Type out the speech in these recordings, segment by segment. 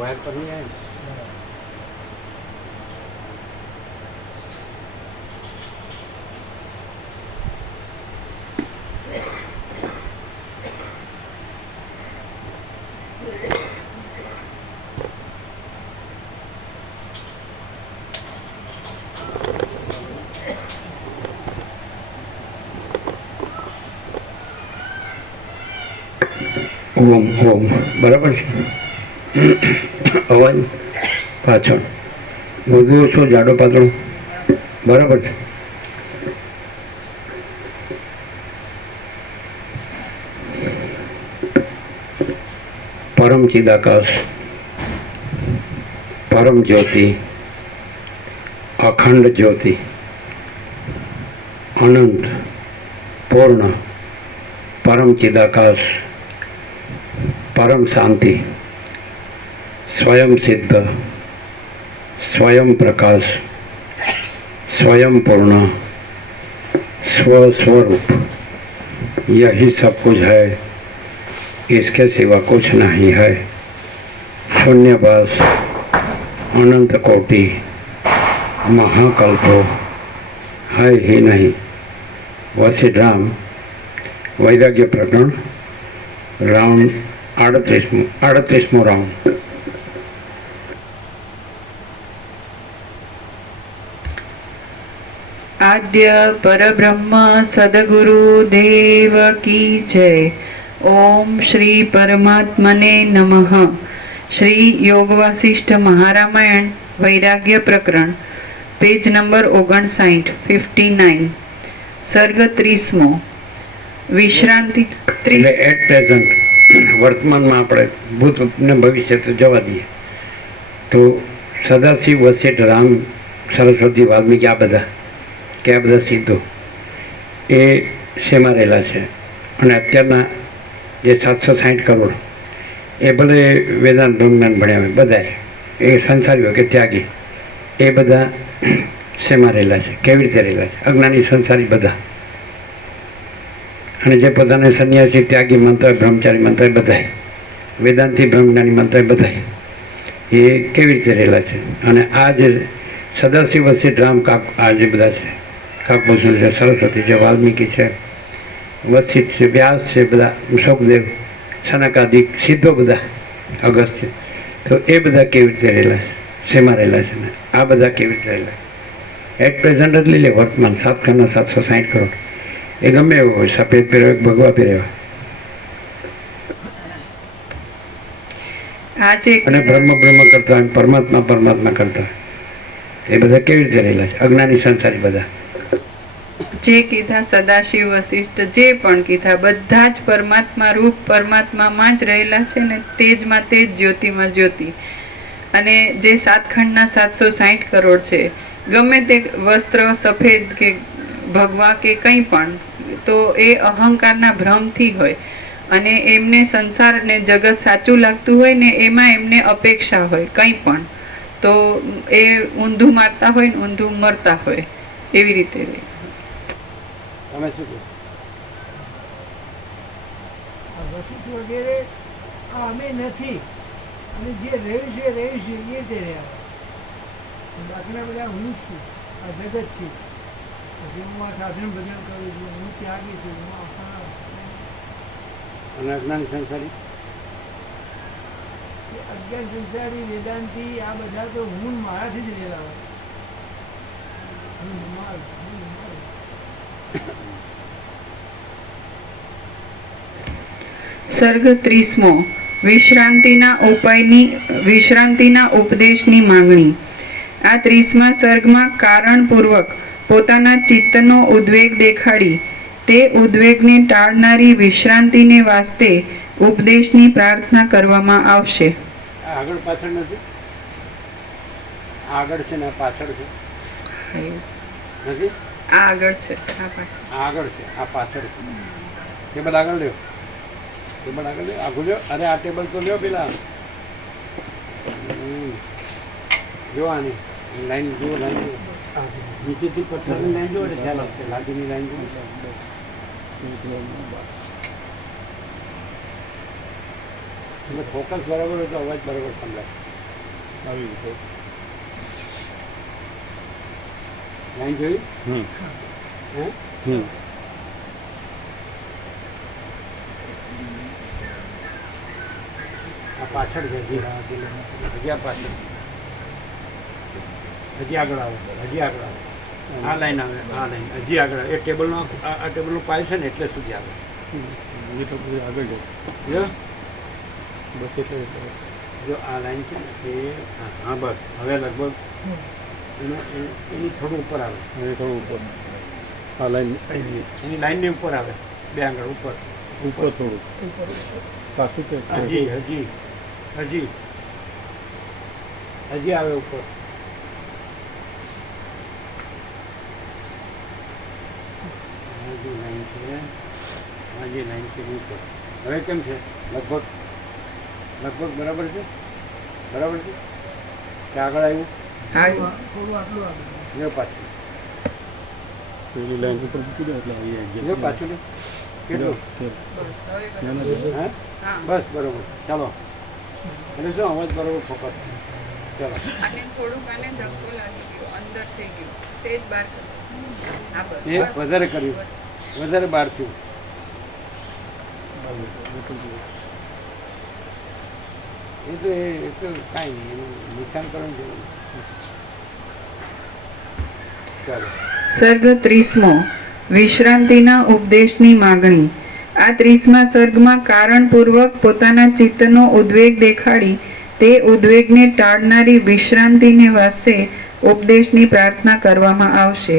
Wire पर नहीं आए। ઓમ ઓમ બરાબર છે. અવાજ પાછળ વધુ ઓછો જાડો પાતળો બરાબર છે. પરમ ચિદાકાશ, પરમ જ્યોતિ, અખંડ જ્યોતિ, અનંત પૂર્ણ પરમ ચિદાકાશ, परम शांति, स्वयं सिद्ध, स्वयं प्रकाश, स्वयं पूर्ण, स्वस्वरूप, यही सब कुछ है, इसके सिवा कुछ नहीं है. शून्यवास, अनंत कोटि, महाकल्पो है ही नहीं. वशिष्ठ वैराग्य प्रकरण राउंड 38मो राउंड. आद्य परब्रह्म सद्गुरु देव की जय. ओम श्री परमात्मने नमः. श्री योग वासिष्ठ महारामायण वैराग्य प्रकरण पेज नंबर 59 59 सर्ग 30मो. विश्रांति 30. एट प्रेजेंट વર્તમાનમાં આપણે ભૂત ને ભવિષ્ય તો જવા દઈએ તો સદાશિવ વશિષ્ઠ રામ સરસ્વતી વાલ્મીકી આ બધા સિદ્ધો એ શેમાં રહેલા છે. અને અત્યારના જે 760 કરોડ એ ભલે વેદાંત બ્રહ્મજ્ઞાન ભણ્યા હોય બધાએ એ સંસારીઓ કે ત્યાગી એ બધા શેમાં રહેલા છે, કેવી રીતે રહેલા છે, અજ્ઞાની સંસારી બધા. અને જે પોતાને સંન્યાસી ત્યાગી માનતા હોય, બ્રહ્મચારી માનતા હોય બધા, વેદાંતિ બ્રહ્મજ્ઞાની માનતા હોય બધા, એ કેવી રીતે રહેલા છે. અને આ જે સદાશિવ વશિષ્ઠ રામ આ જે બધા છે, કાકભૂષણ છે, સરસ્વતી છે, વાલ્મીકી છે, વશિષ્ઠ છે, વ્યાસ છે, બધા સુખદેવ, સનકાદિક સિદ્ધો બધા, અગસ્ત્ય, તો એ બધા કેવી રીતે રહેલા છે, શેમાં રહેલા છે ને આ બધા કેવી રીતે રહેલા છે. એટ પ્રેઝન્ટ જ લઈ લે વર્તમાન 7 ખંડના 760 કરોડ એ ગમે એવો હોય, સફેદ પહેર્યો ભગવા પહેર્યા અને બ્રહ્મ કરતા હોય, પરમાત્મા કરતા હોય, એ બધા કેવી રીતે રહેલા છે, અજ્ઞાની સંસારી બધા. જે કીધા સદાશિવ વશિષ્ઠ જે પણ કીધા બધા જ પરમાત્મા રૂપ પરમાત્મામાં જ રહેલા છે ને તેજમાં તેજ, જ્યોતિમાં જ્યોતિ. અને જે 7 ખંડના 760 કરોડ છે, ગમે તે વસ્ત્ર સફેદ કે ભગવા કે કંઈ પણ, તો એ અહંકારના ભ્રમથી હોય. અને એમને સંસાર ને જગત સાચું લાગતું હોય ને એમાં એમને અપેક્ષા હોય કંઈ પણ, તો એ ઊંધું મારતા હોય ને ઊંધું મરતા હોય એવી રીતે રહે. તમે શું કહો? વશિષ્ઠ વગેરે અમે નથી, અને જે રહ્યું છે એ રીતે રહ્યા. દાખલા બધા હું છું, આ જગત છે, પછી હું આ સાધન ભજન કરું છું, હું ત્યાગી છું, હું અને અજ્ઞાની સંસારી અજ્ઞાન સંસારી વેદાંતિ આ બધા તો હું ને મારાથી જ રહેલા હોય. હું ને મારું. સર્ગ 30મો વિશ્રાંતિના ઉપદેશની માંગણી. આ 30મા સર્ગમાં કારણપૂર્વક પોતાના ચિત્તનો ઉદ્વેગ દેખાડી તે ઉદ્વેગને ટાળનારી વિશ્રાંતિને વાસ્તે ઉપદેશની પ્રાર્થના કરવામાં આવશે. આ આગળ પાછળ નથી, આ આગળ છે ને આ પાછળ છે નથી, આ આગળ છે, આ પાછળ. આ આગળ છે, આ પાછળ છે. ટેબલ આગળ લ્યો, ટેબલ આગળ લ્યો, આગળ લ્યો. અરે આ ટેબલ તો લ્યો પેલા. જો આની લાઈન જુઓ, લાઈન જુઓ. નીચેથી પથ્થરની લાઈન જુઓ એટલે ખ્યાલ આવશે. લાદીની લાઈન જુઓ. ફોકસ બરાબર હોય તો અવાજ બરાબર સંભળાય. આવી રીતે લાઈન જોઈ? હે? આ પાછળ છે, હજી આ પાછળ, હજી આગળ આવે, હજી આગળ આવે. આ લાઈન આવે, આ લાઈન હજી આગળ આવે. એ ટેબલનો આ ટેબલનો પાય છે ને એટલે સુધી આવે. એ તો બધું આગળ જો બસ એટલે જો આ લાઈન છે ને એ હા બસ હવે લગભગ એની થોડું ઉપર આવે, થોડું ઉપર. આ લાઈન એની લાઈનની ઉપર આવે, બે આંગળ ઉપર, ઉપર થોડું પાછું છે. હજી હજી હજી હજી આવે ઉપર. હજી લાઈન છે, હજી લાઈન છે ઉપર. હવે કેમ છે? લગભગ બરાબર છે, બરાબર છે કે આગળ આવ્યું? થોડું આટલું આવે. લ્યો પાછું, પેલી લાઈન ઉપર મૂકી દો એટલે આવી જાય. લ્યો પાછું લ્યો. કેટલું? હા બસ બરોબર. ચાલો એટલે શું અવાજ બરોબર ફોકસ. ચાલો અને થોડુંક આને ધક્કો લાગી ગયો, અંદર થઈ ગયું, સેજ બહાર આ બસ એ વધારે કર્યું, વધારે બહાર થયું. એ તો કાંઈ નહીં, એનું નિશાન કરવાનું જરૂર. ચાલો. સર્ગ 30મો વિશ્રાંતિના ઉપદેશની માગણી. આ 30મા સર્ગમાં કારણપૂર્વક પોતાના ચિત્તનો ઉદ્વેગ દેખાડી તે ઉદ્વેગને ટાળનારી વિશ્રાંતિને વાસ્તે ઉપદેશની પ્રાર્થના કરવામાં આવશે.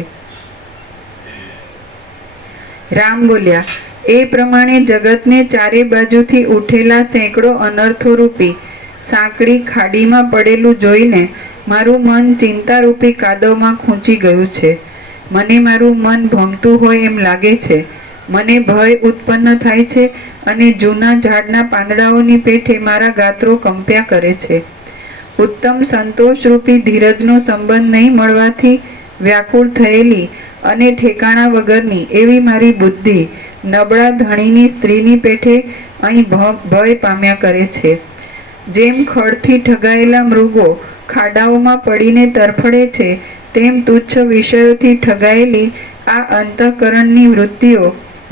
રામ બોલ્યા, એ પ્રમાણે જગતને ચારે બાજુથી ઉઠેલા સેંકડો અનર્થોરૂપી સાંકડી ખાડીમાં પડેલું જોઈને મારું મન ચિંતારૂપી કાદવમાં ખૂંચી ગયું છે. મને મારું મન ભંગતું હોય એમ લાગે છે. મને ભય ઉત્પન્ન થાય છે અને જૂના ઝાડના પાંદડાઓની પેઠે મારા ગાત્રો કંપ્યા કરે છે. ઉત્તમ સંતોષરૂપી ધીરજનો સંબંધ નહીં મળવાથી વ્યાકુળ થયેલી અને ઠેકાણા વગરની એવી મારી બુદ્ધિ નબળા ધણીની સ્ત્રીની પેઠે અહીં ભય પામ્યા કરે છે. જેમ ખડથી ઠગાયેલા મૃગો ખાડાઓમાં પડીને તરફડે છે તેમ તુચ્છ વિષયોથી ઠગાયેલી આ અંતઃકરણની વૃત્તિઓ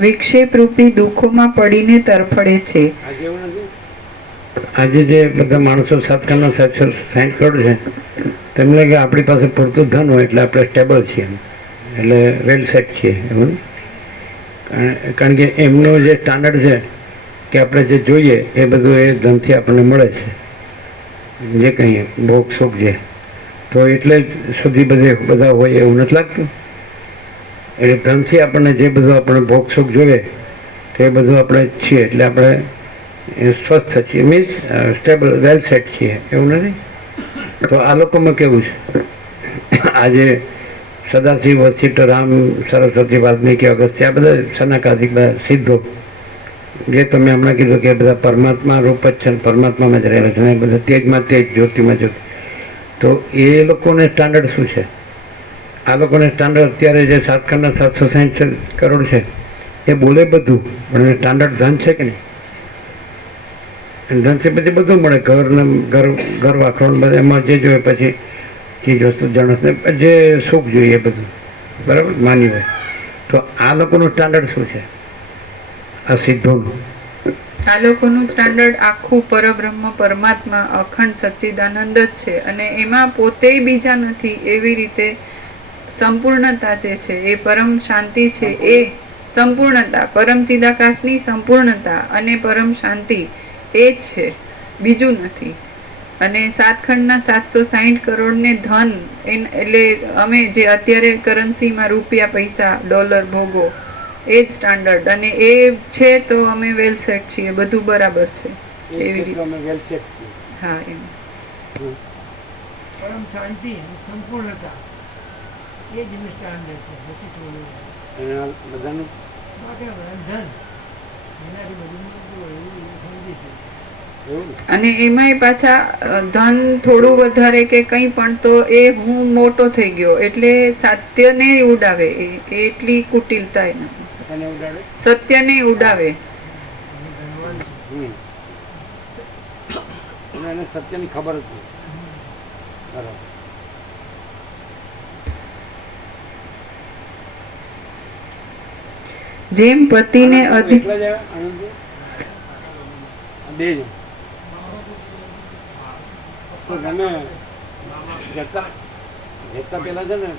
વિક્ષેપરૂપી દુઃખોમાં પડીને તરફડે છે. આજે એવું નથી. આજે જે બધા માણસો સાતકાના સાઈન કરોડ છે તેમને કે આપણી પાસે પૂરતું ધન હોય એટલે આપણે સ્ટેબલ છીએ, એટલે વેલ સેટ છીએ એવું. કારણ કે એમનો જે સ્ટાન્ડર્ડ છે કે આપણે જે જોઈએ એ બધું એ ધનથી આપણને મળે છે, જે કહીએ ભોગ સુખ જે, તો એટલે જ સુધી બધા હોય એવું નથી લાગતું. એટલે ધનથી આપણને જે બધું આપણે ભોગ સુખ જોઈએ તો એ બધું આપણે છીએ, એટલે આપણે સ્વસ્થ છીએ, મીન્સ સ્ટેબલ વેલ સેટ છીએ એવું નથી. તો આ લોકોમાં કેવું છે, આજે સદાશિવ વશિષ્ઠ રામ સરસ્વતી વાલ્મીકી અગસ્ત્ય આ બધા સનકાદિક બધા સિદ્ધો જે તમે હમણાં કીધું કે બધા પરમાત્મા રૂપ જ છે, પરમાત્મામાં જ રહેલા છે, બધા તેજમાં તેજ, જ્યોતિમાં જ્યોતિ. તો એ લોકોને સ્ટાન્ડર્ડ શું છે? આ લોકોને સ્ટાન્ડર્ડ અત્યારે જે સાતખાના 760 કરોડ છે એ બોલે બધું, પણ એને સ્ટાન્ડર્ડ ધન છે કે નહીં? ધનથી પછી બધું મળે, ઘર વાખરણ બધા એમાં જે જોઈએ, પછી ચીજ વસ્તુ જણસને જે સુખ જોઈએ બધું બરાબર માની હોય. તો આ લોકોનું સ્ટાન્ડર્ડ શું છે? આ સિદ્ધોનું આ લોકોનું સ્ટાન્ડર્ડ આખું પરબ્રહ્મ પરમાત્મા અખંડ સચ્ચિદાનંદ જ છે અને એમાં પોતે બીજા નથી એવી રીતે સંપૂર્ણતા જે છે એ પરમ શાંતિ છે એ સંપૂર્ણતા પરમ ચિદાકાશની સંપૂર્ણતા અને પરમ શાંતિ એ જ છે, બીજું નથી. અને સાતખંડના 760 કરોડને ધન એટલે અમે જે અત્યારે કરન્સીમાં રૂપિયા પૈસા ડોલર ભોગો એ જ સ્ટાન્ડર્ડ અને એ છે તો અમે વેલ સેટ છીએ, બધું બરાબર છે એવી રીતે. અમે વેલ સેટ છીએ. હા એમ પરમ શાંતિ અને સંપૂર્ણતા એ જ એનું સ્ટાન્ડર્ડ છે. વશિષ્ઠ બોલ્યું અને આ બધાનું બાકી બધા ધન એનાથી બધું મળતું હોય એવું સમજી છે. એવું ને? અને એમાંય પાછા ધન થોડું વધારે કે કંઈ પણ તો એ હું મોટો થઈ ગયો એટલે સત્યને ઉડાવે, એ એટલી કુટિલતા એના એને ઉડાડે. સત્યને ઉડાવે. અને ધનવાન છે. અને એને સત્યની ખબર જ નહીં. બરાબર. જેમ પતિને આનંદ અધિક એકલા જ આવ્યા? આનંદજી? આ બે જણ. તો તમે જતા પહેલાં છે ને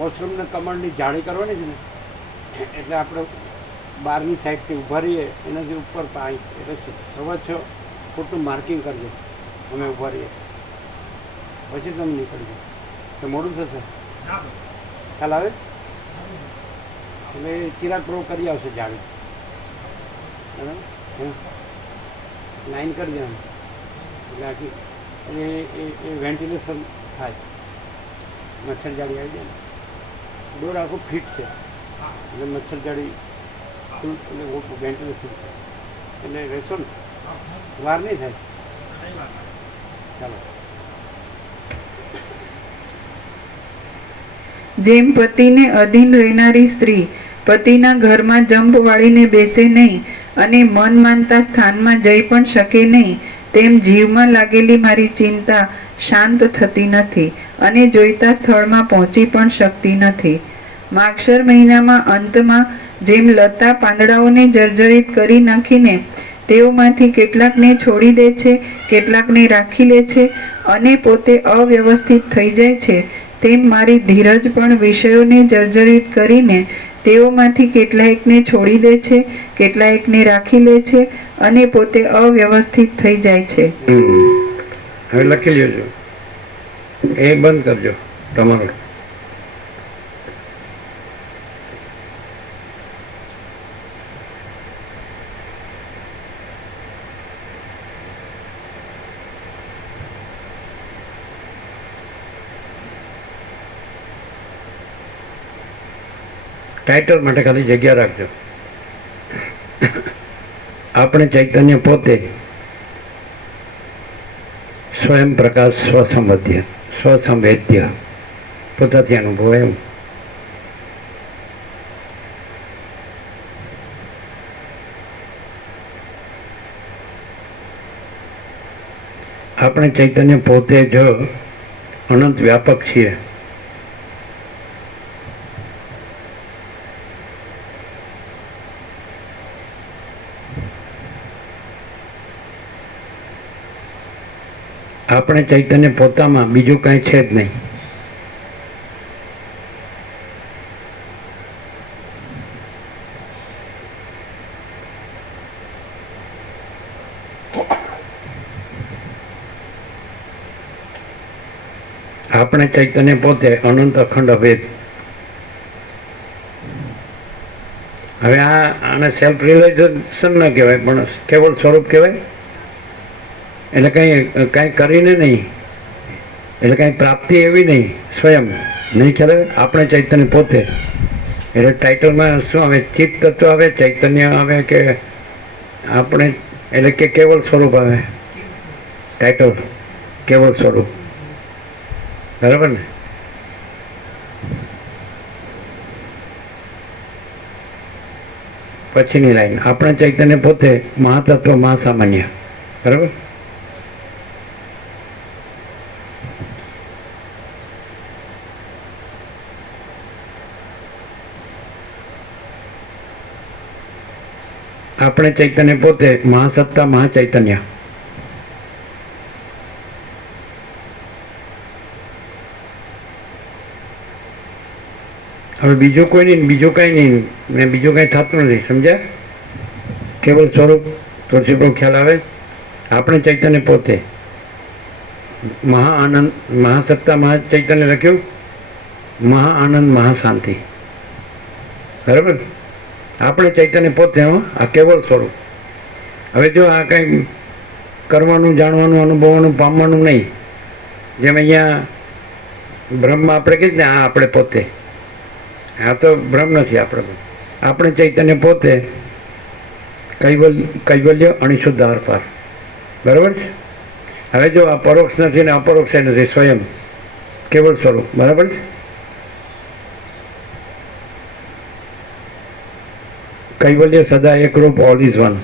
વોશરૂમને કમળની જાળી કરવાની છે ને એટલે આપણે બહારની સાઈડથી ઊભા રહીએ એનાથી ઉપર પાણી એટલે 6.25 ફૂટનું માર્કિંગ કરજો. અમે ઊભા રહીએ પછી તમે નીકળજો તો મોડું થશે. ખ્યાલ આવે? એટલે ચિરાગ પ્રો કરી આવશે જાળી. બરાબર, લાઈન કરી દેવાનું એટલે આખી અને એ વેન્ટિલેશન થાય. મચ્છર જાળી આવી જાય ને ડોર આખો ફિટ છે એટલે મચ્છર જાળી ફૂલ એટલે વેન્ટિલેશન થાય એટલે રહેશો ને વાર નહીં થાય. ચાલો. જેમ પતિને અધીન રહેનારી સ્ત્રી પતિના ઘરમાં જંપ વાળીને બેસે નહીં અને મન માનતા સ્થાનમાં જઈ પણ શકે નહીં, તેમ જીવમાં લાગેલી મારી ચિંતા શાંત થતી નથી અને જોઈતા સ્થળમાં પહોંચી પણ શકતી નથી. માગશર મહિનામાં અંતમાં જેમ લતા પાંદડાઓને જર્જરિત કરી નાખીને તેઓમાંથી કેટલાકને છોડી દે છે, કેટલાકને રાખી લે છે અને પોતે અવ્યવસ્થિત થઈ જાય છે, તેમ મારી ધીરજ પણ વિષયોને જર્જરિત કરીને તેઓમાંથી કેટલાકને છોડી દે છે, કેટલાકને રાખી લે છે અને પોતે અવ્યવસ્થિત થઈ જાય છે. હવે લખી લેજો, એ બંધ કરજો તમારું. ટાઇટલ માટે ખાલી જગ્યા રાખજો. આપણે ચૈતન્ય પોતે સ્વયં પ્રકાશ સ્વસંવેદ્ય સ્વસંવેદ્ય પોતાથી અનુભવ એમ. આપણે ચૈતન્ય પોતે જો અનંત વ્યાપક છીએ આપણે ચૈતન્ય પોતામાં બીજું કાંઈ છે જ નહીં. આપણે ચૈતન્ય પોતે અનંત અખંડ અભેદ. હવે આને સેલ્ફ રિયલાઇઝેશન ન કહેવાય પણ કેવળ સ્વરૂપ કહેવાય. એટલે કાંઈ કરીને નહીં, એટલે કાંઈ પ્રાપ્તિ એવી નહીં, સ્વયં નહીં. ખ્યાલ આવે? આપણે ચૈતન્ય પોતે એટલે ટાઇટલમાં શું આવે? ચિત્ત તત્વ આવે, ચૈતન્ય આવે કે આપણે એટલે કે કેવળ સ્વરૂપ આવે. ટાઇટલ કેવળ સ્વરૂપ, બરાબર ને? પછીની લાઈન આપણે ચૈતન્ય પોતે મહાતત્વ મહાસામાન્ય, બરાબર? આપણે ચૈતન્ય પોતે મહાસત્તા મહાચૈતન્ય. હવે બીજું કોઈ નહીં, બીજું કાંઈ નહીં ને બીજું કાંઈ થતું નથી. સમજ્યા? કેવલ સ્વરૂપ તુલસીપ્રભુ ખ્યાલ આવે. આપણે ચૈતન્ય પોતે મહા આનંદ મહાસત્તા મહાચૈતન્ય લખ્યું, મહા આનંદ મહાશાંતિ. બરાબર? આપણે ચૈતન્ય પોતે આ કેવળ સ્વરૂપ. હવે જો આ કંઈ કરવાનું, જાણવાનું, અનુભવવાનું, પામવાનું નહીં. જેમ અહીંયા બ્રહ્મ આપણે કહીએ ને, આ આપણે પોતે, આ તો બ્રહ્મ નથી. આપણે ચૈતન્ય પોતે કૈવલ્ય અણિશુદ્ધ આરપાર. બરાબર છે? હવે જો આ પરોક્ષ નથી ને અપરોક્ષ નથી, સ્વયં કેવળ સ્વરૂપ. બરાબર છે? કૈવલ્ય સદા એકરૂપ, ઓલ ઇઝ વન.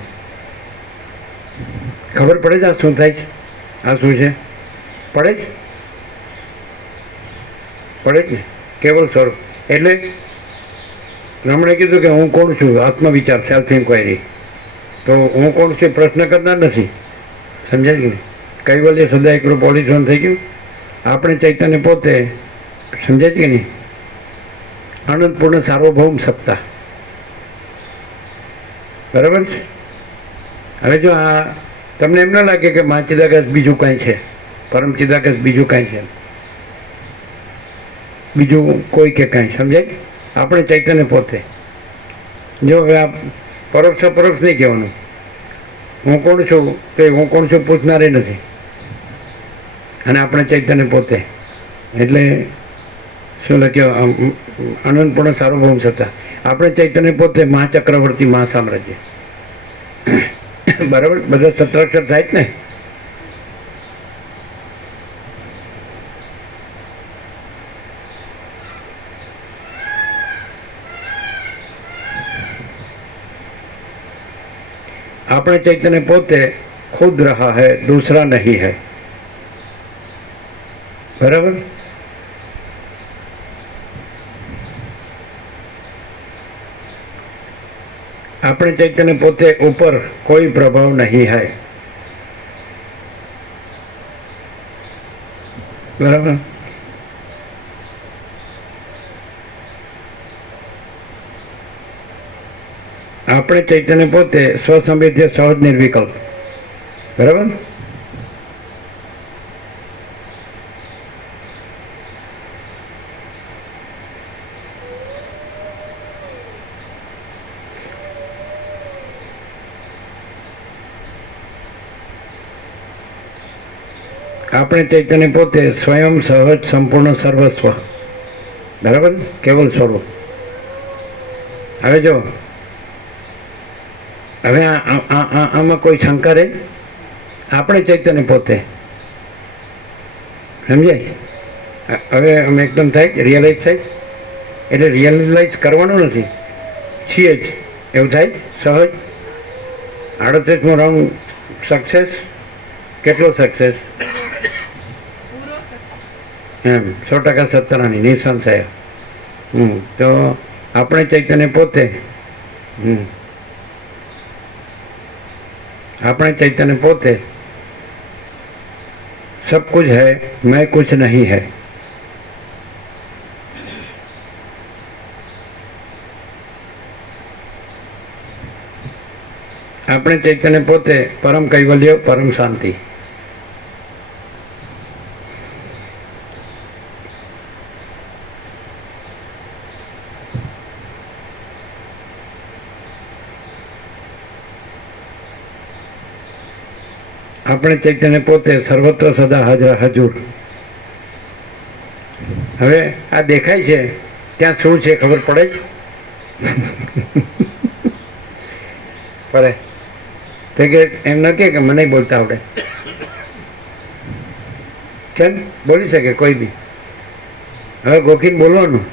ખબર પડે છે આ શું થાય છે? આ શું છે? પડે જ પડે જ ને. કેવળ સ્વરૂપ એટલે રમણે કીધું કે હું કોણ છું? આત્મવિચાર, સેલ્ફ ઇન્ક્વાયરી. તો હું કોણ છું પ્રશ્ન કરનાર નથી. સમજાય કે નહીં? કૈવલ્ય સદા એકરૂપ, ઓલ ઇઝ વન થઈ ગયું. આપણે ચૈતન્ય પોતે, સમજાય કે નહીં? આનંદપૂર્ણ સાર્વભૌમ સત્તા. બરાબર છે? હવે જો આ તમને એમ ન લાગે કે મા ચિદાકાશ બીજું કાંઈ છે, પરમ ચિદાકાશ બીજું કાંઈ છે, બીજું કોઈ કે કાંઈ. સમજાય? આપણે ચૈતન્ય પોતે. જો હવે આ પરોક્ષ અપરોક્ષ નહીં કહેવાનું. હું કોણ છું તે હું કોણ છું પૂછનારે નથી. અને આપણે ચૈતન્ય પોતે એટલે શું લખ્યું? આનંદપૂર્ણ સાર્વભૌમ સત્તા. આપણે ચૈતન્ય પોતે મહાચક્રવર્તી મહાસામ્રાજ્ય. બરાબર? બધા સત્રાક્ષર થાય જ ને. આપણે ચૈતન્ય પોતે ખુદ રહા है, दूसरा नहीं है. बराबर? આપણે ચૈતન્ય પોતે ઉપર કોઈ પ્રભાવ નહીં है. બરાબર? આપણે ચૈતન્ય પોતે સ્વસંવેદ્ય, સહજ, નિર્વિકલ્પ. બરાબર? આપણે ચૈતન્ય પોતે સ્વયં, સહજ, સંપૂર્ણ, સર્વસ્વ. બરાબર? કેવલ સ્વરૂપ. હવે જો હવે આમાં કોઈ શંકા રહે? આપણે ચૈતન્ય પોતે. સમજાય? હવે અમે એકદમ થાય રિયલાઇઝ થાય. એટલે રિયલાઇઝ કરવાનું નથી, છીએ જ એવું થાય. સહજ 38મો રાઉન્ડ સક્સેસ. કેટલો સક્સેસ? એમ 100% સત્તરાની નિસંશય. તો આપણે ચૈતન્ય પોતે આપણે चैतन्य पोते सब कुछ है, मैं कुछ नहीं है. આપણે ચૈતન્ય પોતે પરમ કૈવલ્ય, પરમ શાંતિ. આપણે ચૈતન્ય પોતે સર્વત્ર સદા હાજર હજુર. હવે આ દેખાય છે ત્યાં શું છે ખબર પડે જ પડે. તો કે એમ ન કે મને બોલતા આવડે. કેમ બોલી શકે કોઈ બી? હવે ગોખીને બોલવાનું.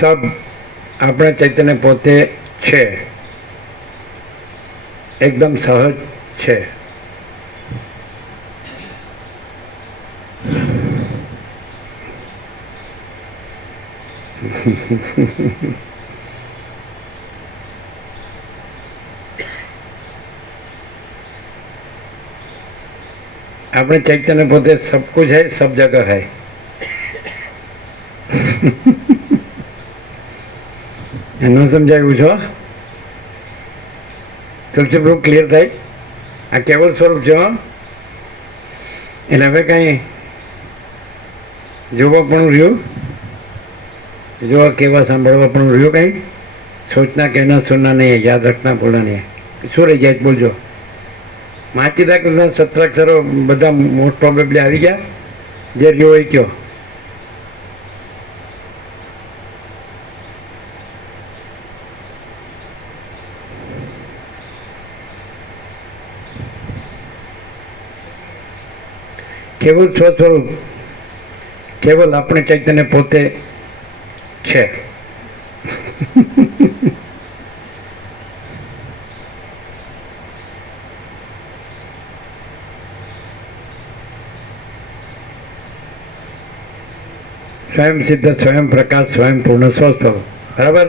સબ આપણે ચૈતન્ય પોતે છે, એકદમ સહજ છે. આપણે ચૈતન્ય પોતે સબ કુછ है, सब जगह है. એનું સમજાયું છો? તુલસી પ્રભુ ક્લિયર થાય? આ કેવલ સ્વરૂપ છે. એટલે હવે કઈ જોવા પણ રહ્યું, જોવા કેવા સાંભળવા પણ રહ્યું, કઈ સોચના કહેના સુનના નહીં, યાદ રખના બોલના નહીં. શું રહી જાય બોલજો. માચી દાખલા સત્રાક્ષરો બધા મોસ્ટ પ્રોબેબલી આવી ગયા, જે રહ્યો એ કયો. કેવલ સ્વસ્વરૂપ, કેવલ આપણે ચૈતન્ય પોતે છે. સ્વયં સિદ્ધ, સ્વયં પ્રકાશ, સ્વયં પૂર્ણ સ્વસ્વરૂપ. બરાબર?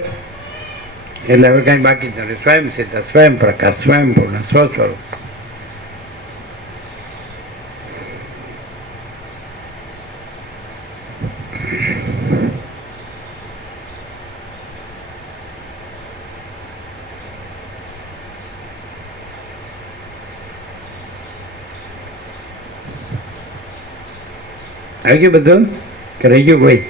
એટલે હવે કાંઈ બાકી જ નથી. સ્વયં સિદ્ધ, સ્વયં પ્રકાશ, સ્વયં પૂર્ણ સ્વસ્વરૂપ. આવી ગયું બધું કે રહી ગયું કોઈ?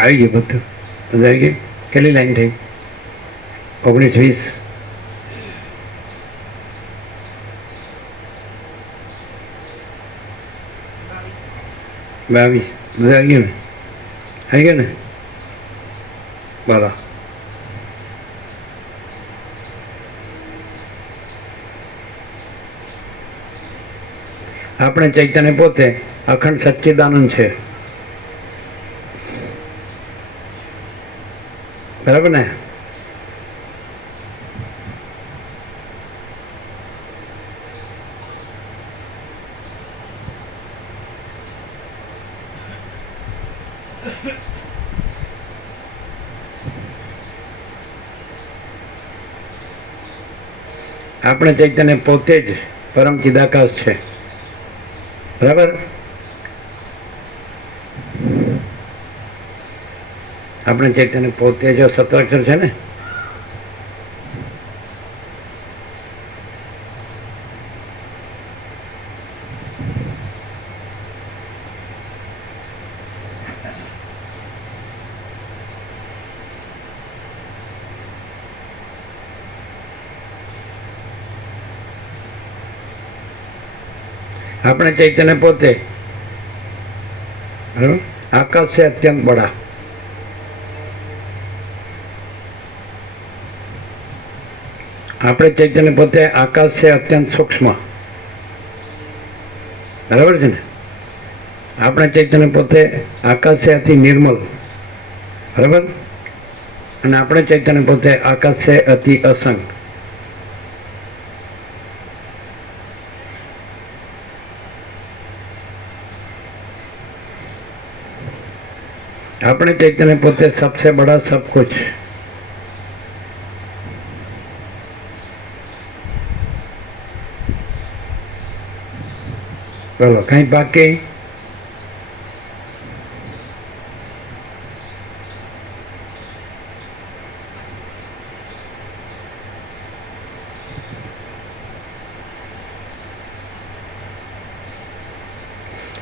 આવી ગયું બધું. બધું આવી ગયું. કેટલી લાઈન થઈ? 19-20. બાવીસ. બધું આવી ગયું ને? આવી ગયું ને? બોલો. આપણે ચૈતન્ય પોતે અખંડ સચ્ચિદાનંદ છે. બરાબર ને? આપણે ચૈતન્ય પોતે જ પરમ ચિદાકાશ છે. બરાબર? આપણે ચૈતન્ય પોતે જો સત્રાક્ષર છે ને, આપણે ચૈતન્ય પોતે આકાશ છે અત્યંત બડા. આપણે ચૈતન્ય પોતે આકાશ છે અત્યંત સૂક્ષ્મ. બરાબર છે ને? આપણે ચૈતન્ય પોતે આકાશ છે અતિ નિર્મલ. બરાબર? અને આપણે ચૈતન્ય પોતે આકાશ છે અતિ અસંગ. આપણે चैतन्य पोते सबसे बड़ा सब कुछ. बोलो कहीं बाकी?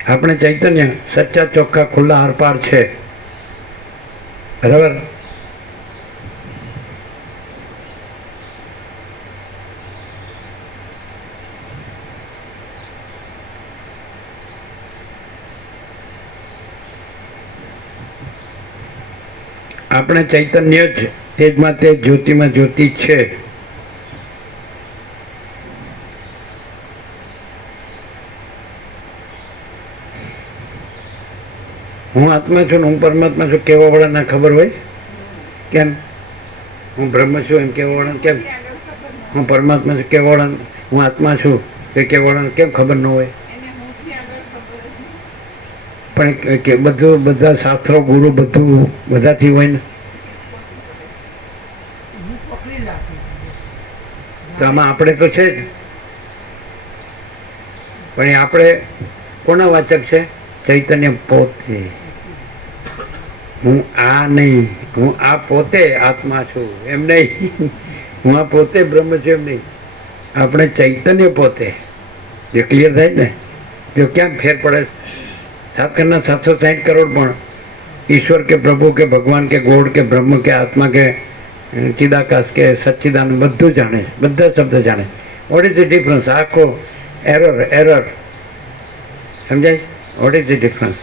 अपने चैतन्य सच्चा चोखा खुला आर पार है. बराबर? આપણે ચૈતન્ય જ તેજમાં તેજ જ્યોતિમાં જ્યોતિ છે. હું આત્મા છું ને હું પરમાત્મા છું કહેવા વાળાને ખબર હોય? કેમ? હું બ્રહ્મ છું એમ કહેવા વાળાને કેમ? હું પરમાત્મા છું કહેવા વાળાને, હું આત્મા છું એ કહેવા વાળાને કેમ ખબર ન હોય? પણ કે બધું બધા શાસ્ત્રો ગુરુ બધું બધાથી હોય ને, હું પકડી રાખું તો આમાં આપણે તો છે જ. પણ એ આપણે કોના વાચક છે? ચૈતન્ય પોતે. હું આ નહીં, હું આ પોતે આત્મા છું એમ નહીં, હું આ પોતે બ્રહ્મ છું એમ નહીં, આપણે ચૈતન્ય પોતે. જો ક્લિયર થાય ને, જો ક્યાં ફેર પડે? 760 કરોડ પણ ઈશ્વર કે પ્રભુ કે ભગવાન કે ગોડ કે બ્રહ્મ કે આત્મા કે ચિદાકાશ કે સચ્ચિદાનંદ બધું જાણે, બધા શબ્દ જાણે. What is the difference? આખો એરર સમજાય? What is the difference?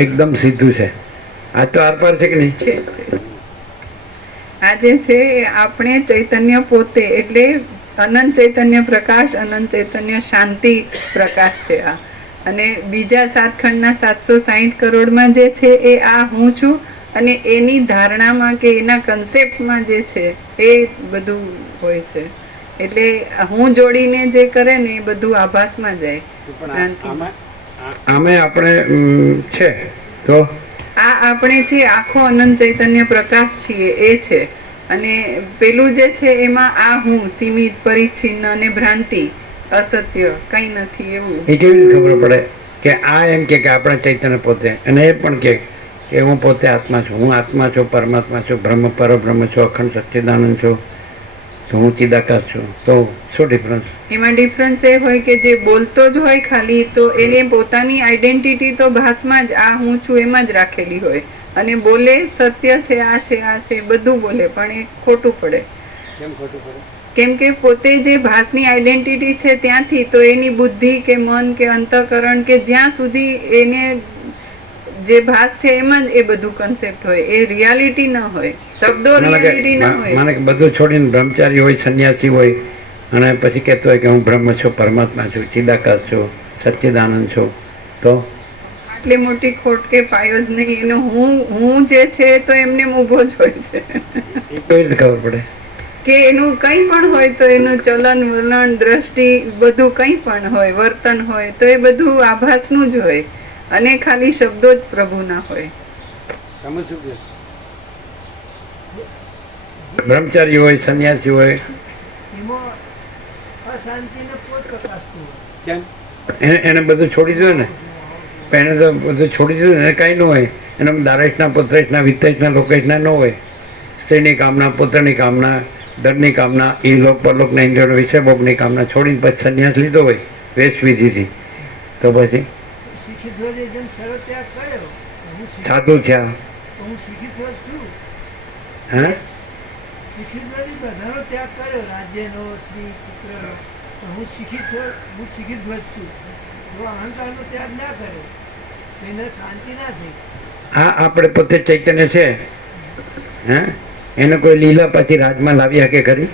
એકદમ સીધું છે. આ તો આર પાર છે કે નહીં? છે. આ જે છે એ આપણે ચૈતન્ય પોતે એટલે અનંત ચૈતન્ય પ્રકાશ, અનંત ચૈતન્ય શાંતિ પ્રકાશ છે આ. અને બીજા 7 ખંડના 760 કરોડમાં જે છે એ આ હું છું, અને એની ધારણામાં કે એના કન્સેપ્ટમાં જે છે એ બધું હોય છે. એટલે હું જોડીને જે કરે ને એ બધું આભાસમાં જાય. આમે આપણે છે તો આ આપણે જે આખો અનંત ચૈતન્ય પ્રકાશ છીએ એ છે. અને પેલું જે છે એમાં આ હું સીમિત, પરિચ્છિન્ન અને ભ્રાંતિ, અસત્ય, કંઈ નથી એવું. એ કેવી રીતે ખબર પડે કે આ એમ કે આપણે ચૈતન્ય પોતે, અને એ પણ કે હું પોતે આત્મા છું, હું આત્મા છું, પરમાત્મા છું, બ્રહ્મ પરબ્રહ્મ છું, અખંડ સચ્ચિદાનંદ છું, તો હું ચિદાકાશ છું. તો શું ડિફરન્સ? એમાં ડિફરન્સ એ હોય કે જે બોલતો જ હોય ખાલી, તો એને પોતાની આઈડેન્ટિટી તો ભાસમાં જ આ હું છું એમાં જ રાખેલી હોય, અને બોલે સત્ય છે, આ છે, આ છે, બધું બોલે, પણ એ ખોટું પડે. કેમ ખોટું પડે? કેમ કે પોતે જે ભાસની આઈડેન્ટિટી છે ત્યાંથી તો એની બુદ્ધિ કે મન કે અંતઃકરણ કે જ્યાં સુધી એને જે ભાસ છે એમાં જ એ બધું કન્સેપ્ટ હોય, એ રિયાલિટી ન હોય, શબ્દો રિયાલિટી ન હોય. મને બધું છોડીને બ્રહ્મચારી હોય, સંન્યાસી હોય, અને પછી કહેતો હોય કે હું બ્રહ્મ છું, પરમાત્મા છું, ચિદાકાશ છું, સચ્ચિદાનંદ છું, તો આટલી મોટી ખોટ કે પાયો જ નહીં. એનો હું જે છે તો એમને ઊભો જ હોય છે. એ કેવી રીતે ખબર પડે? કે એનું કંઈ પણ હોય તો એનું ચલન વલણ દ્રષ્ટિ બધું કંઈ પણ હોય, વર્તન હોય તો એ બધું આભાસનું જ હોય, અને ખાલી શબ્દો જ પ્રભુના હોય. તમે શું કહો? બ્રહ્મચારી હોય, સંન્યાસી હોય, એમાં અશાંતિને પોત પ્રકાશતું હોય. કેમ? એને બધું છોડી દો ને. પણ એને તો બધું છોડી દીધું એને કાંઈ ન હોય. એના દારેશના, પુત્રેશના, વિત્તેશના, લોકેશના ન હોય. સ્ત્રીની કામના, પુત્રની કામના, ધનની કામના, એ લોક પરલોકના ઇન્દ્રિયોના વિષય ભોગની કામના છોડીને પછી સંન્યાસ લીધો હોય વેશ વિધિથી, તો પછી શિક્ષિત હોય જેમ સરળ ત્યાગ કર્યો, હું સાધુ થયા. શિક્ષિત હોય છું. હે? શિક્ષિત હોય બધાનો ત્યાગ કર્યો, રાજ્યનો, સ્ત્રી પુત્રનો. હું શિક્ષિત હોય છું. જો અહંકારનો ત્યાગ ના કર્યો તો એને શાંતિ ના થઈ. આ આપણે પોતે ચૈતન્ય છે. હે? એને કોઈ લીલા પછી રાજમાં લાવી શકે ખરી?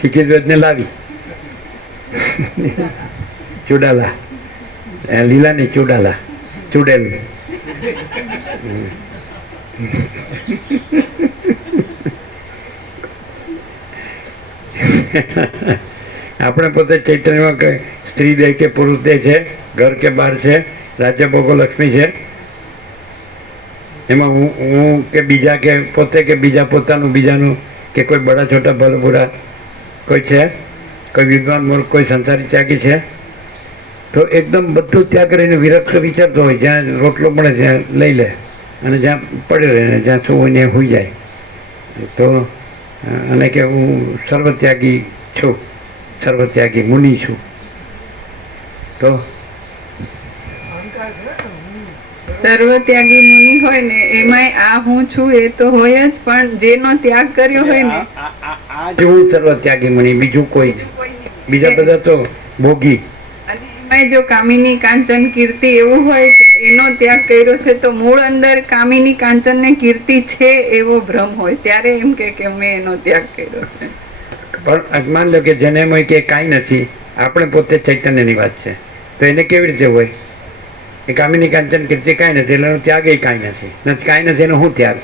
શીખી ને લાવી ચુડાલા, લીલા નહીં ચુડાલા, ચુડેલ. આપણે પોતે ચૈતન્યમાં કઈ સ્ત્રી દે કે પુરુષ દે છે, ઘર કે બહાર છે, રાજ્ય ભોગો લક્ષ્મી છે, એમાં હું કે બીજા કે પોતે કે બીજા પોતાનું બીજાનું કે કોઈ બડા છોટા ભલે બુરા કોઈ છે, કોઈ વિદ્વાન મૂર્ખ, કોઈ સંસારી ત્યાગી છે, તો એકદમ બધું ત્યાગ કરીને વિરક્ત વિચારતો હોય, જ્યાં રોટલો મળે ત્યાં લઈ લે, અને જ્યાં પડે રહે જ્યાં શું હોય ને હોઈ જાય. તો અને કે હું સર્વત્યાગી છું, સર્વત્યાગી મુનિ છું. તો અહંકાર ખરો ને, હું સર્વત્યાગી મુનિ હોય ને એમાંય આ હું છું એ તો હોય જ, પણ જેનો ત્યાગ કર્યો હોય ને જ હું સર્વત્યાગી મુનિ, બીજું કોઈ નહીં. બીજા બધા તો ભોગી. અને એમાંય જો કામિની કાંચન કીર્તિ એવું હોય કે એનો ત્યાગ કર્યો છે તો મૂળ અંદર કામિની કાંચન ને કીર્તિ છે એવો ભ્રમ હોય, ત્યારે એમ કે મેં એનો ત્યાગ કર્યો છે. પણ માન લો કે જેને એમ હોય કે કાંઈ નથી, આપણે પોતે ચૈતન્યની વાત છે, તો એને કેવી રીતે હોય? એ કામિની કાંચન કીર્તિ કાંઈ નથી એટલે એનો ત્યાગ એ કાંઈ નથી કાંઈ નથી એનો શું ત્યાગ,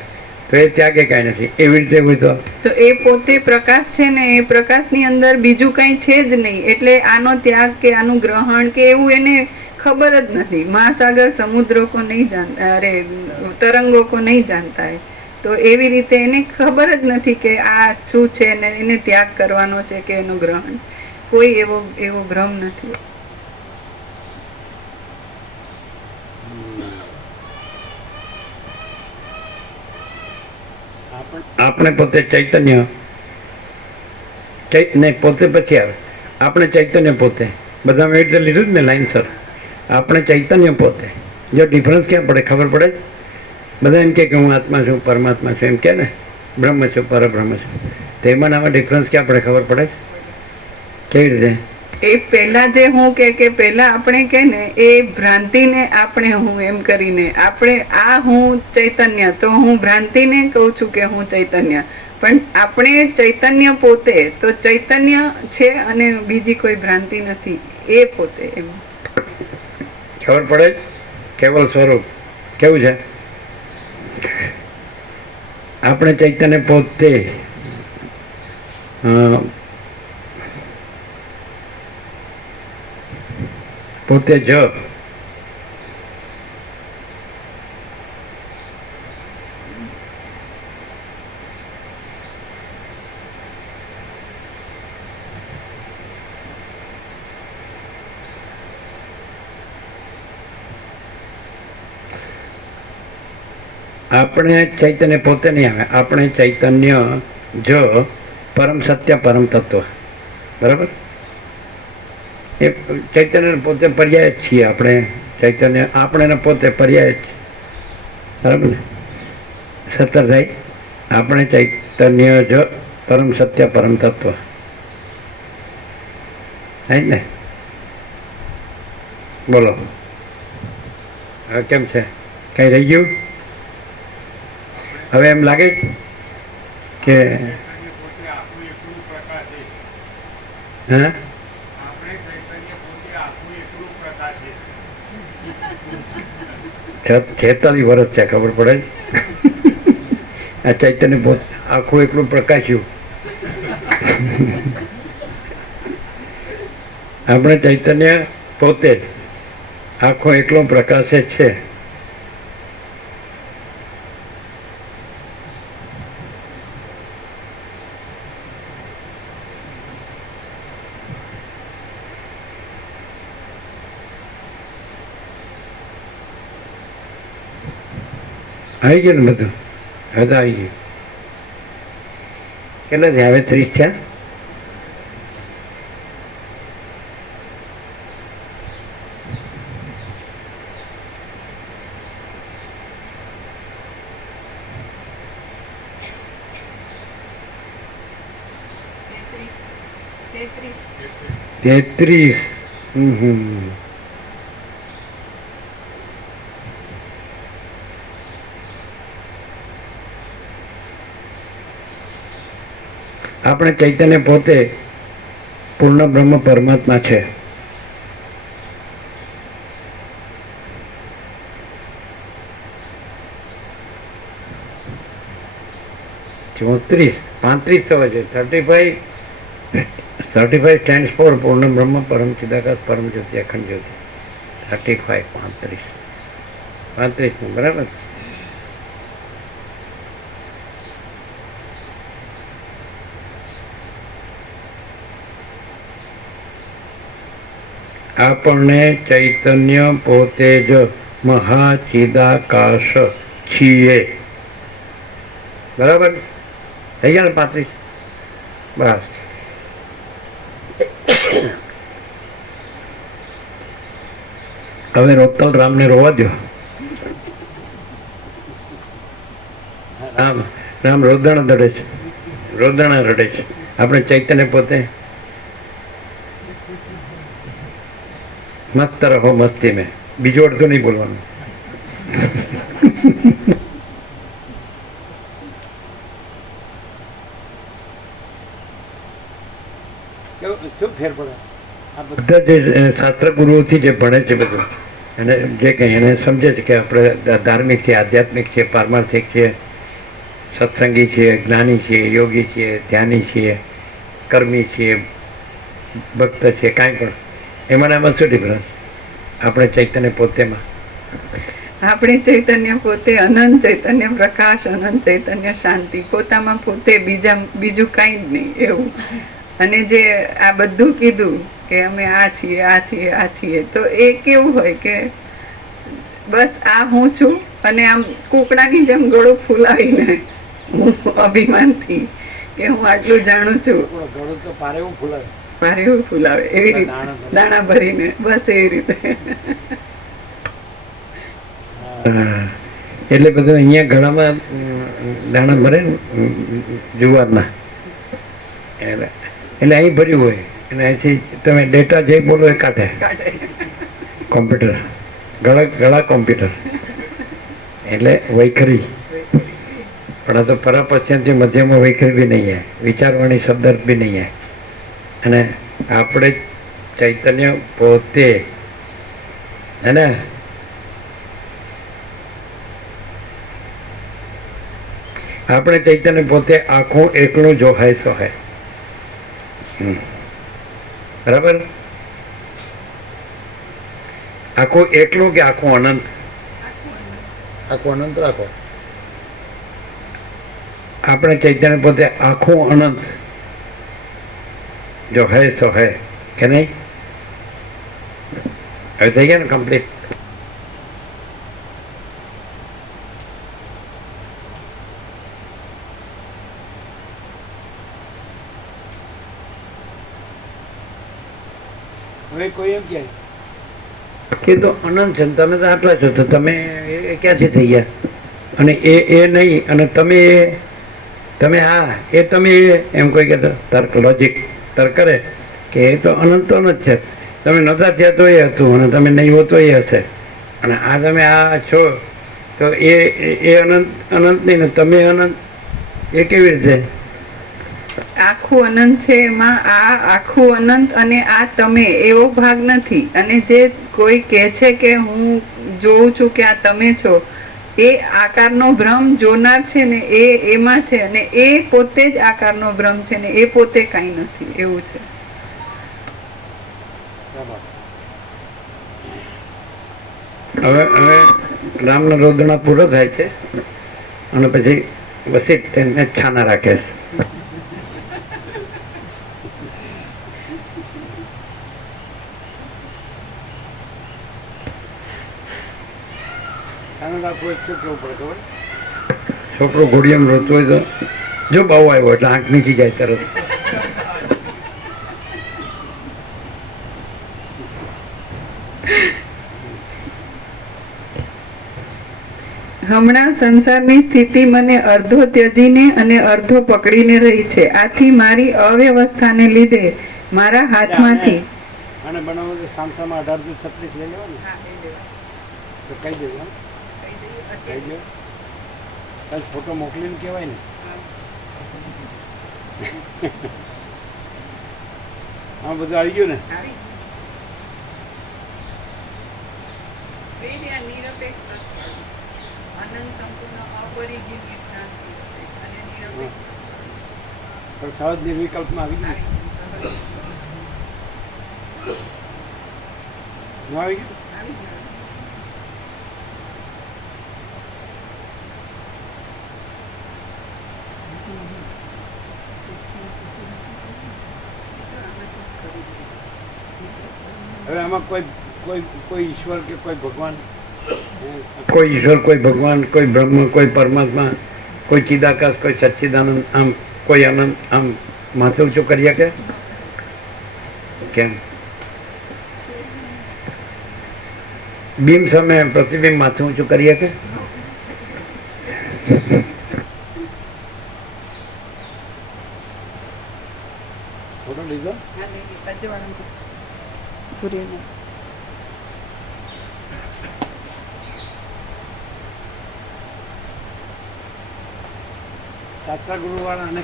તો એ ત્યાગ એ કાંઈ નથી. એવી રીતે હોય તો એ પોતે પ્રકાશ છે ને, એ પ્રકાશની અંદર બીજું કંઈ છે જ નહીં, એટલે આનો ત્યાગ કે આનું ગ્રહણ કે એવું એને ખબર જ નથી. મહાસાગર સમુદ્રો કો નહીં જાણતા, અરે તરંગો કો નહીં જાણતા હે. તો એવી રીતે એને ખબર જ નથી કે આ શું છે ને એને ત્યાગ કરવાનો છે કે એનું ગ્રહણ. કોઈ એવો ભ્રમ નથી. આપણે પોતે ચૈતન્ય નહીં, પોતે પછી આવે આપણે ચૈતન્ય પોતે. બધામાં એવી રીતે લીધું જ ને લાઈનસર. આપણે ચૈતન્ય પોતે. જો ડિફરન્સ ક્યાં પડે ખબર પડે? બધા એમ કે હું આત્મા છું, પરમાત્મા છું, એમ કે ને બ્રહ્મ છું, પરબ્રહ્મ છું. તેમાં આમાં ડિફરન્સ ક્યાં પડે ખબર પડે? કેવી રીતે? એ પહેલા જે હું કે પહેલા આપણે કે ને એ ભ્રાંતિને આપણે હું એમ કરીને આપણે આ હું ચૈતન્ય, તો હું ભ્રાંતિને કહું છું કે હું ચૈતન્ય, પણ આપણે ચૈતન્ય પોતે. તો ચૈતન્ય છે અને બીજી કોઈ ભ્રાંતિ નથી, એ પોતે. એમ ખબર પડે? કેવલ સ્વરૂપ કેવું છે? આપણે ચૈતન્ય પોતે પોતે જ આપણે ચૈતન્ય પોતે નહીં આવે. આપણે ચૈતન્ય જ પરમ સત્ય પરમ તત્વ. બરાબર? એ ચૈતન્ય પોતે પર્યાય જ છીએ. આપણે ચૈતન્ય આપણે પોતે પર્યાય જ. બરાબર ને? 17 થાય. આપણે ચૈતન્ય જ પરમ સત્ય પરમ તત્વ. થાય ને? બોલો હવે કેમ છે? કઈ રહી ગયું? હવે એમ લાગે કે હા 46 વર્ષ છે, ખબર પડે? આ ચૈતન્ય પોતે આખું એટલું પ્રકાશ્યું. આપણે ચૈતન્ય પોતે આખો એકલો પ્રકાશે છે. આવી ગયું ને બધું? હવે તો આવી ગયું. કેટલા થયા? હવે 30 થયા. તેત્રીસ. આપણે ચૈતન્ય પોતે પૂર્ણ બ્રહ્મ પરમાત્મા છે. 34, 35 થવા છે. 35 સ્ટેન્ડ્સ ફોર પૂર્ણ બ્રહ્મ પરમ ચિદાકાશ પરમ જ્યોતિ અખંડ જ્યોતિ. 35 35 બરાબર. આપણને ચૈતન્ય પોતે જ મહાચિદાકાશ છીએ. બરાબર? થઈ ગયા ને 35? બસ. હવે રોતલ રામને રોવા દો. રામ રોદણા રડે છે, રોદણા રડે છે. આપણે ચૈતન્ય પોતે મસ્ત રહો મસ્તી મેં. બીજું અડધું નહીં બોલવાનું. શું ફેર પડે? બધા જે શાસ્ત્ર ગુરુઓથી જે ભણે છે બધું અને જે કંઈ એને સમજે છે કે આપણે ધાર્મિક છે, આધ્યાત્મિક છે, પારમાર્થિક છે, સત્સંગી છીએ, જ્ઞાની છીએ, યોગી છીએ, ધ્યાની છીએ, કર્મી છીએ, ભક્ત છીએ, કાંઈ પણ એમાં એમાં શું ડિફરન્સ? આપણે ચૈતન્ય પોતેમાં આપણે ચૈતન્ય પોતે અનંત ચૈતન્ય પ્રકાશ, અનંત ચૈતન્ય શાંતિ, પોતામાં પોતે બીજું કાંઈ જ નહીં એવું. અને જે આ બધું કીધું કે અમે આ છીએ, આ છીએ, આ છીએ, તો એ કેવું હોય કે બસ આ હું છું અને આમ કૂકડાની જેમ ગળું ફૂલાવીને હું અભિમાનથી કે હું આટલું જાણું છું, ગળું તો પારે એવું ફૂલાવે, મારે એવું ફૂલાવે એવી રીતે દાણા ભરીને, બસ એવી રીતે. એટલે બધું અહીંયા ગળામાં દાણા ભરે ને જુવારના, એટલે અહીં ભર્યું હોય અને અહીંથી તમે ડેટા જે બોલો એ કાઢે કોમ્પ્યુટર, ગળા કોમ્પ્યુટર એટલે વૈખરી. પણ આ તો પરાપશ્ચિમથી મધ્યમાં વૈખરી બી નહીં આવે, વિચારવાણી શબ્દ બી નહીં આવે. અને આપણે ચૈતન્ય પોતે હે ને આપણે ચૈતન્ય પોતે આખું એકલું જો હૈ સો હૈ. બરાબર? આખું એકલું કે આખું અનંત? આખું અનંત રાખો. આપણે ચૈતન્ય પોતે આખું અનંત જો હૈ સો હૈ કે નહીં? હવે થઈ ગયા ને કમ્પ્લીટ. હવે કોઈ એમ કહે કે તો અનંત છે ને તમે તો આટલા છો, તો તમે એ ક્યાંથી થઈ ગયા? અને એ નહીં અને તમે આ એ તમે એમ કોઈ કે તર્ક લોજિક તર્ક કરે કે એ તો અનંત અનંત છે, તમે નહોતા થયા તો એ હતું અને તમે નહીં હો તો એ હશે, અને આ તમે આ છો તો એ અનંત અનંત નહીં ને તમે અનંત, એ કેવી રીતે? આખું અનંત છે એમાં આ આખું અનંત અને આ તમે એવો ભાગ નથી. અને જે કોઈ કહે છે કે હું જોઉં છું કે આ તમે છો, એ આકારનો ભ્રમ જોનાર છે ને એ એમાં છે, અને એ પોતે જ આકારનો ભ્રમ છે ને એ પોતે કાંઈ નથી, એવું છે. હવે રામનો રોદણા પૂરો થાય છે અને પછી વસીટ એને છાના રાખે છે. છોકરો ઘોડિયામાં રોતો હોય તો જો બહુ આવ્યો એટલે આંખ નીચી જાય તરત. હમણાં સંસારની સ્થિતિ મને અર્ધો ત્યજીને અને અર્ધો પકડીને રહી છે. આથી મારી અવ્યવસ્થાને લીધે મારા હાથમાંથી આને બનાવો તો સામસામાં 1836 લઈ લેવાનું તો કહી દેવું. કહી દો કાલ ફોટો મોકલીને કહેવાય ને. હા બધું આવી ગયું ને. સહજ નિર્વિકલ્પમાં આવી ગયું. આવી ગયું. હવે આમાં કોઈ ઈશ્વર કે કોઈ ભગવાન, કોઈ ઈશ્વર, કોઈ ભગવાન, કોઈ બ્રહ્મ, કોઈ પરમાત્મા, કોઈ ચિદાકાશ, કોઈ સચ્ચિદાનંદ, આમ કોઈ આનંદ આમ માથું ઊંચું કરી શકે કેમ? બીમ સામે પ્રતિબિંબ માથું ઊંચું કરી શકે? ફોટો લીધો. શાસ્ત્ર ગુરુવાળાને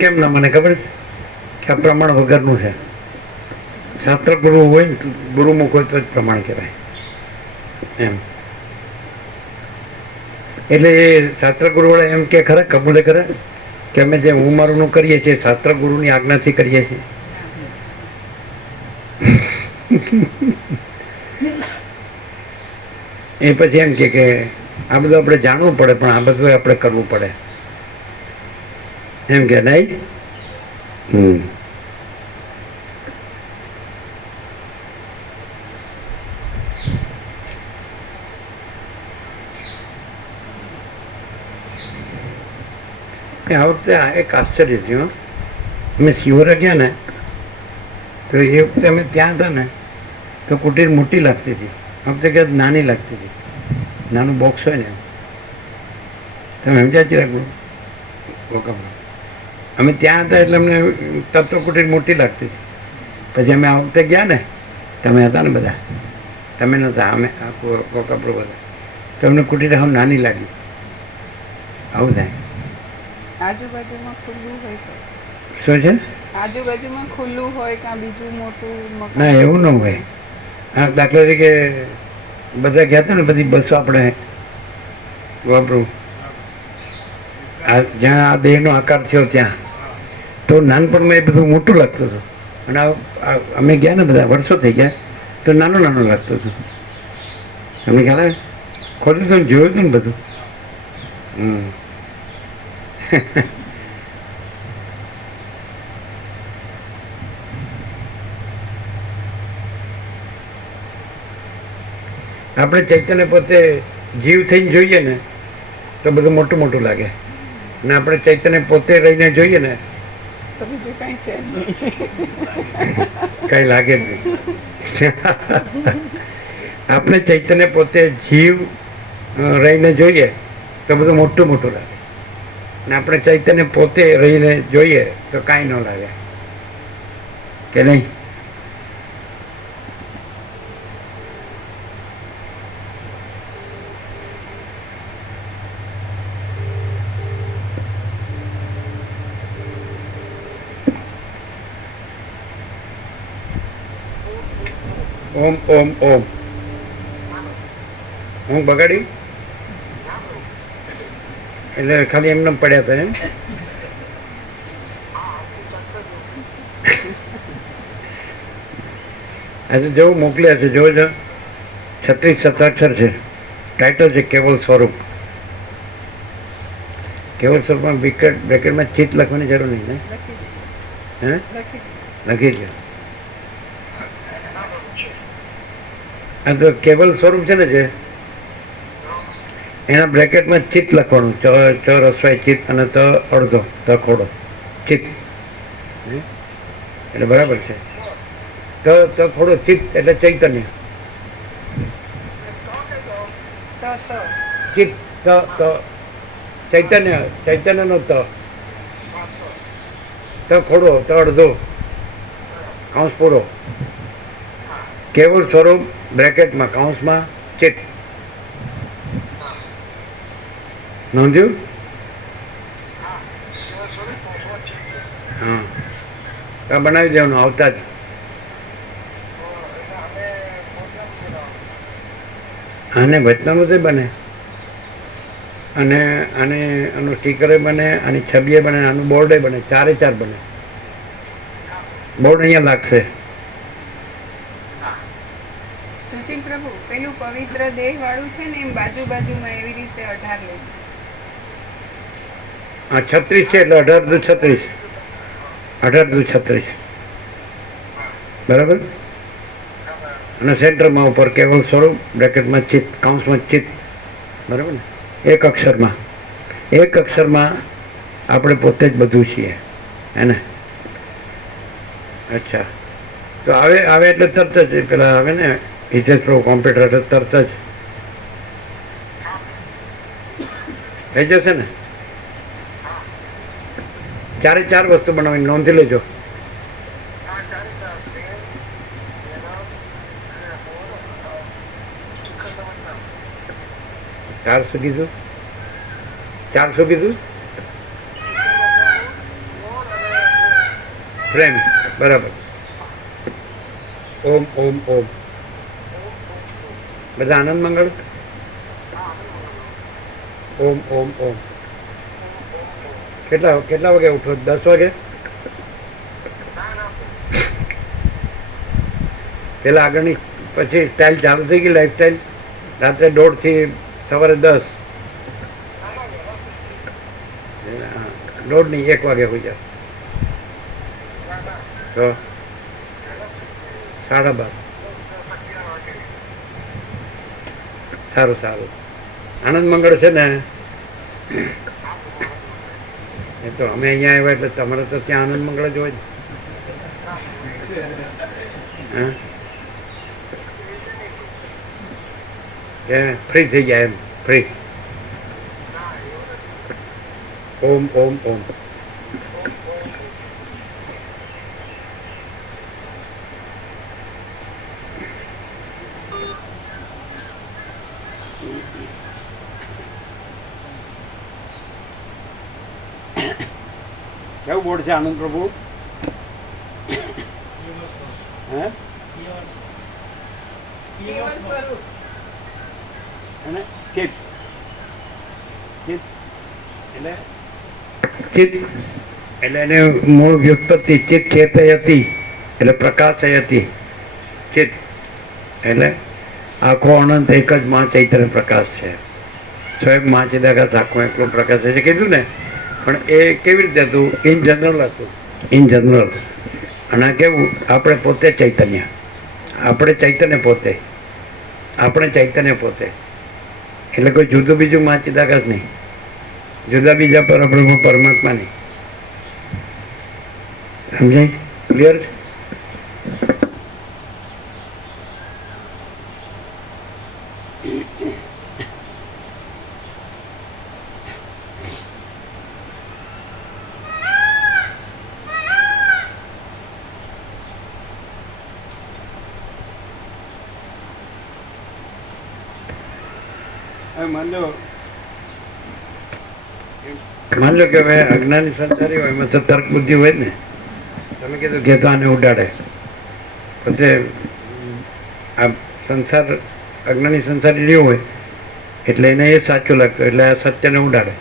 કેમ ના મને ખબર છે કે આ પ્રમાણ વગરનું છે. શાસ્ત્ર ગુરુ હોય ને તો ગુરુમુખ હોય તો જ પ્રમાણ કહેવાય એમ. એટલે એ શાસ્ત્ર ગુરુવાળા એમ કે ખરા, કબૂલે ખરા કે અમે જે હું મારુંનું કરીએ છીએ શાસ્ત્ર ગુરુની આજ્ઞાથી કરીએ છીએ? એ પછી એમ કે આ બધું આપણે જાણવું પડે પણ આ બધું આપણે કરવું પડે એમ કે નહીં. આ વખતે આ એક આશ્ચર્ય થયું. અમે શિવરા ગયા ને તો એ વખતે અમે ત્યાં હતા ને તો કુટીર મોટી લાગતી હતી, આ વખતે ક્યાંક નાની લાગતી હતી. નાનું બોક્સ હોય ને તમે સમજાતી રાખવું. અમે ત્યાં હતા એટલે અમને તત્વ કુટીર મોટી લાગતી હતી. પછી અમે આ વખતે ગયા ને, તમે હતા ને બધા, તમે નહોતા, અમે કોકાપુર બધા, તો અમને કુટીર હવે નાની લાગી. આવું થાય. આજુબાજુમાં ખુલ્લું હોય તો શું છે? આજુબાજુમાં ખુલ્લું હોય કાં બીજું મોટું મકાન. ના એવું ન હોય. હા, દાખલા તરીકે બધા ગયા હતા ને બધી બસો આપણે વાપરું આ જ્યાં આ દેહનો આકાર થયો ત્યાં, તો નાનપણમાં એ બધું મોટું લાગતું હતું. અને અમે ગયા ને બધા વર્ષો થઈ ગયા તો નાનું નાનું લાગતું હતું. તમને ખ્યાલ આવે? ખોલ્યું હતું ને જોયું હતું ને બધું. આપણે ચૈતન્ય પોતે જીવ થઈને જોઈએ ને તો બધું મોટું મોટું લાગે, ને આપણે ચૈતન્ય પોતે રહીને જોઈએ ને તો બીજું કઈ છે કઈ લાગે જ નહીં. આપણે ચૈતન્ય પોતે જીવ રહીને જોઈએ તો બધું મોટું મોટું લાગે, ને આપણે ચૈતન્ય પોતે રહીને જોઈએ તો કાંઈ ન લાગે કે નહીં. ઓમ ઓમ ઓમ હું બગાડી એટલે ખાલી એમને પડ્યા હતા એમ. આજે જેવું મોકલ્યા છે જોવો છો, 36 સત્તાક્ષર છે. ટાઇટલ છે કેવલ સ્વરૂપ. કેવલ સ્વરૂપમાં બ્રેકેટમાં ચિત્ત લખવાની જરૂર નહીં ને? હે લખી છે. આ તો કેવલ સ્વરૂપ છે ને જે એના બ્રેકેટમાં ચિત્ત લખવાનું, ચ રસવાય ચિત્ત અને ત અડધો ત ખોડો ચિત્ત, એટલે બરાબર છે. ત ખોડો ચિત્ત એટલે ચૈતન્ય. ચિત્ત ત ચૈતન્ય, ચૈતન્યનો ત ખોડો ત અડધો કૌંસ પૂરો. કેવળ સ્વરૂપ બ્રેકેટમાં કૌંસમાં ચિત્ત. નોંધ્યું? હા, આ બનાવી દેવાનું આવતા જ. આને વચનામૃતે બને અને આનું સ્ટીકરે બને, આની છબીએ બને, આનું બોર્ડે બને, 4 બને. બોર્ડ અહીંયા લાગશે. સુશીલ પ્રભુ, પેલું પવિત્ર દેહ વાળું છે ને એમ બાજુમાં એવી રીતે 18 લેવું. આ 36 છે એટલે 18 દુ 36, 18 દુ 36 બરાબર. અને સેન્ટરમાં ઉપર કેવલ સ્વરૂપ બ્રેકેટમાં ચિત્ત કૌંસમાં ચિત્ત બરાબર ને. એક અક્ષરમાં આપણે પોતે જ બધું છીએ હે ને. અચ્છા, તો આવે એટલે તરત જ પેલા આવે ને હિતેશ પ્રભુ કોમ્પ્યુટર એટલે તરત જ થઈ જશે ને. 4 વસ્તુ બનાવીને નોંધી લેજો. ચારસો કીધું ફ્રેમ બરાબર. ઓમ ઓમ ઓમ. બધા આનંદ મંગળ. ઓમ ઓમ ઓમ. કેટલા વાગે ઉઠો? 10 વાગે? પેલા આગળની પછી સ્ટાઇલ ચાલુ થઈ ગઈ, લાઈફ સ્ટાઇલ? રાત્રે 1:30 થી સવારે 10? 1:30 નહીં, 1 વાગે હોઈ જાય તો 12:30. સારું સારું. આનંદ મંગળ છે ને? એ તો અમે અહીંયા આવ્યા એટલે તમારે તો ત્યાં આનંદ મંગળ જ હોય ને. હા, કે ફ્રી થઈ જાય એમ? ફ્રી. ઓમ ઓમ ઓમ. કેવું બોર્ડ છે આનંદ પ્રભુ? હે? અને ચિત્ત એટલે એને મૂળ વ્યુત્પત્તિ ચિત્ત ચેતય હતી એટલે પ્રકાશય હતી. ચિત્ત એટલે આખો અનંત એક જ માં ચૈતન્ય પ્રકાશ છે. સ્વયં માં ચિદાકાશ આખો એકલો પ્રકાશ છે કીધું ને. પણ એ કેવી રીતે હતું? ઇન જનરલ હતું. In general. અને કેવું? આપણે પોતે ચૈતન્ય. આપણે ચૈતન્ય પોતે. આપણે ચૈતન્ય પોતે. એટલે કોઈ જુદું બીજું માં ચિદાકાશ નહીં, જુદા બીજા પરબ્રહ્મ પરમાત્મા નહીં. સમજાય? ક્લિયર? માન લો કે હવે અજ્ઞાની સંસારી હોય, એમાં તો તર્ક બુદ્ધિ હોય ને. તમે કીધું કે તો આને ઉડાડે, પોતે આ સંસાર અજ્ઞાની સંસારી રહ્યો હોય એટલે એને એ સાચું લાગતું, એટલે આ સત્યને ઉડાડે.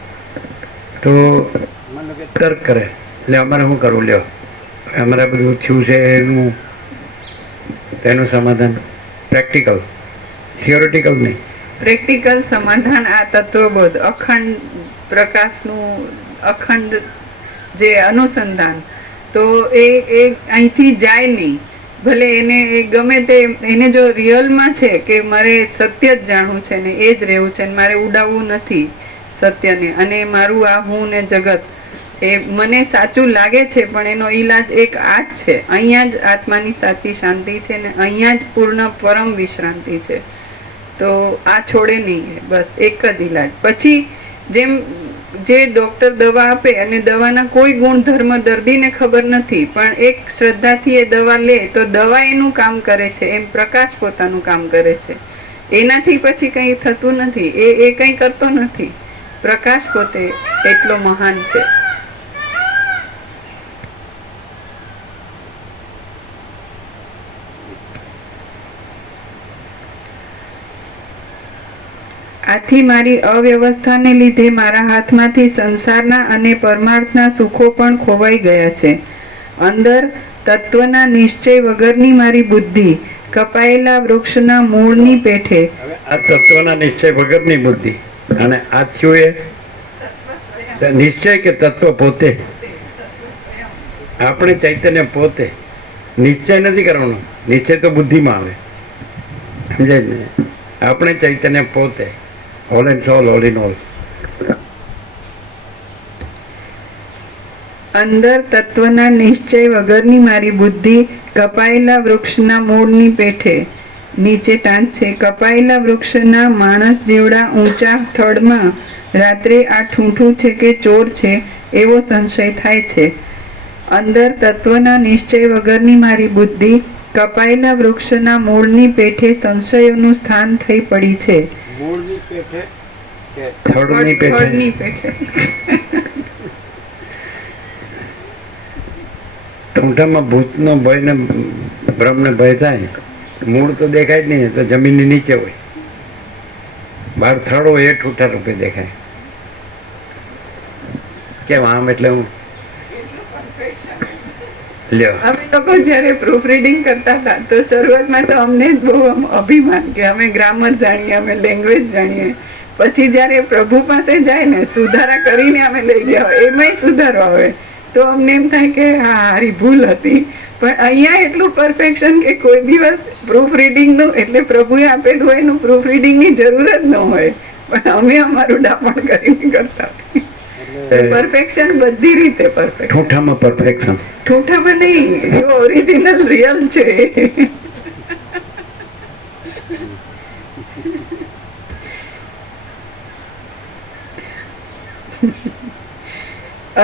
તો માન લો કે તર્ક કરે, એટલે અમારે શું કરવું? લ્યો, અમારે બધું થયું છે એનું તેનું સમાધાન પ્રેક્ટિકલ, થિયોરિટિકલ નહીં. પ્રેક્ટિકલ સમાધાન આ તત્વબોધ અખંડ પ્રકાશનું અખંડ જે અનુસંધાન, તો એ અહીંથી જાય નહીં. ભલે એને ગમે તે, એને જો રિયલમાં છે કે મારે સત્ય જ જાણવું છે ને એ જ રહેવું છે ને મારે ઉડાવવું નથી સત્યને, અને મારું આ હું ને જગત એ મને સાચું લાગે છે, પણ એનો ઈલાજ એક આ જ છે. અહીંયા જ આત્માની સાચી શાંતિ છે ને અહીંયા જ પૂર્ણ પરમ વિશ્રાંતિ છે. તો આ છોડે નહીં, બસ એક જ ઈલાજ. પછી જેમ જે ડૉક્ટર દવા આપે અને દવાના કોઈ ગુણધર્મ દર્દીને ખબર નથી, પણ એક શ્રદ્ધાથી એ દવા લે તો દવા એનું કામ કરે છે, એમ પ્રકાશ પોતાનું કામ કરે છે. એનાથી પછી કંઈ થતું નથી, એ કંઈ કરતો નથી. પ્રકાશ પોતે એટલો મહાન છે. આથી મારી અવ્યવસ્થાને લીધે મારા હાથમાંથી સંસારના અને પરમાર્થના સુખો પણ ખોવાઈ ગયા છે. અંદર તત્વના નિશ્ચય વગરની મારી બુદ્ધિ કપાયેલા વૃક્ષના મૂળની પેઠે. આ તત્વના નિશ્ચય વગરની બુદ્ધિ અને આ થયું એ નિશ્ચય કે તત્વ પોતે? આપણે ચૈતન્ય પોતે. નિશ્ચય નથી કરવાનો, નિશ્ચય તો બુદ્ધિમાં આવે. સમજાય ને? આપણે ચૈતન્ય પોતે, all and soul, all in all. અંદર તત્વના નિશ્ચય વગરની મારી બુદ્ધિ કપાયેલા વૃક્ષના મૂળની પેઠે. નીચે ટાંચ છે. કપાયેલા વૃક્ષના માણસ જેવડા ઊંચા થડમાં રાત્રે આ ઠૂંઠું છે કે ચોર છે એવો સંશય થાય છે. અંદર તત્વના નિશ્ચય વગરની મારી બુદ્ધિ કપાયેલા વૃક્ષના મૂળની પેઠે સંશયોનું સ્થાન થઈ પડી છે. મૂળની પેઠે કે થડની પેઠે? થડની પેઠે. ઠૂંઠામાં ભૂતનો ભય ને ભ્રમને ભય થાય, મૂળ તો દેખાય જ નહીં, તો જમીનની નીચે હોય. બહાર થડ હોય એ ઠૂંઠા રૂપે દેખાય. કેમ આમ એટલે હું લ્યો અમે લોકો જ્યારે પ્રૂફ રીડિંગ કરતા હતા તો શરૂઆતમાં તો અમને જ બહુ અભિમાન કે અમે ગ્રામર જાણીએ, અમે લેંગ્વેજ જાણીએ. પછી જ્યારે પ્રભુ પાસે જાય ને સુધારા કરીને અમે લઈ ગયા હોય, એમાંય સુધારો આવે તો અમને એમ થાય કે હા હારી ભૂલ હતી. પણ અહીંયા એટલું પરફેક્શન કે કોઈ દિવસ પ્રૂફ રીડિંગનું એટલે પ્રભુએ આપેલું હોય એનું પ્રૂફ રીડિંગની જરૂર જ ન હોય, પણ અમે અમારું ડાપણ કરીને કરતા હોય. પરફેક્શન બધી રીતે પરફેક્ટ. ઠૂંઠામાં પરફેક્શન. ઠૂંઠામાં નહીં, જો ઓરિજિનલ રિયલ છે.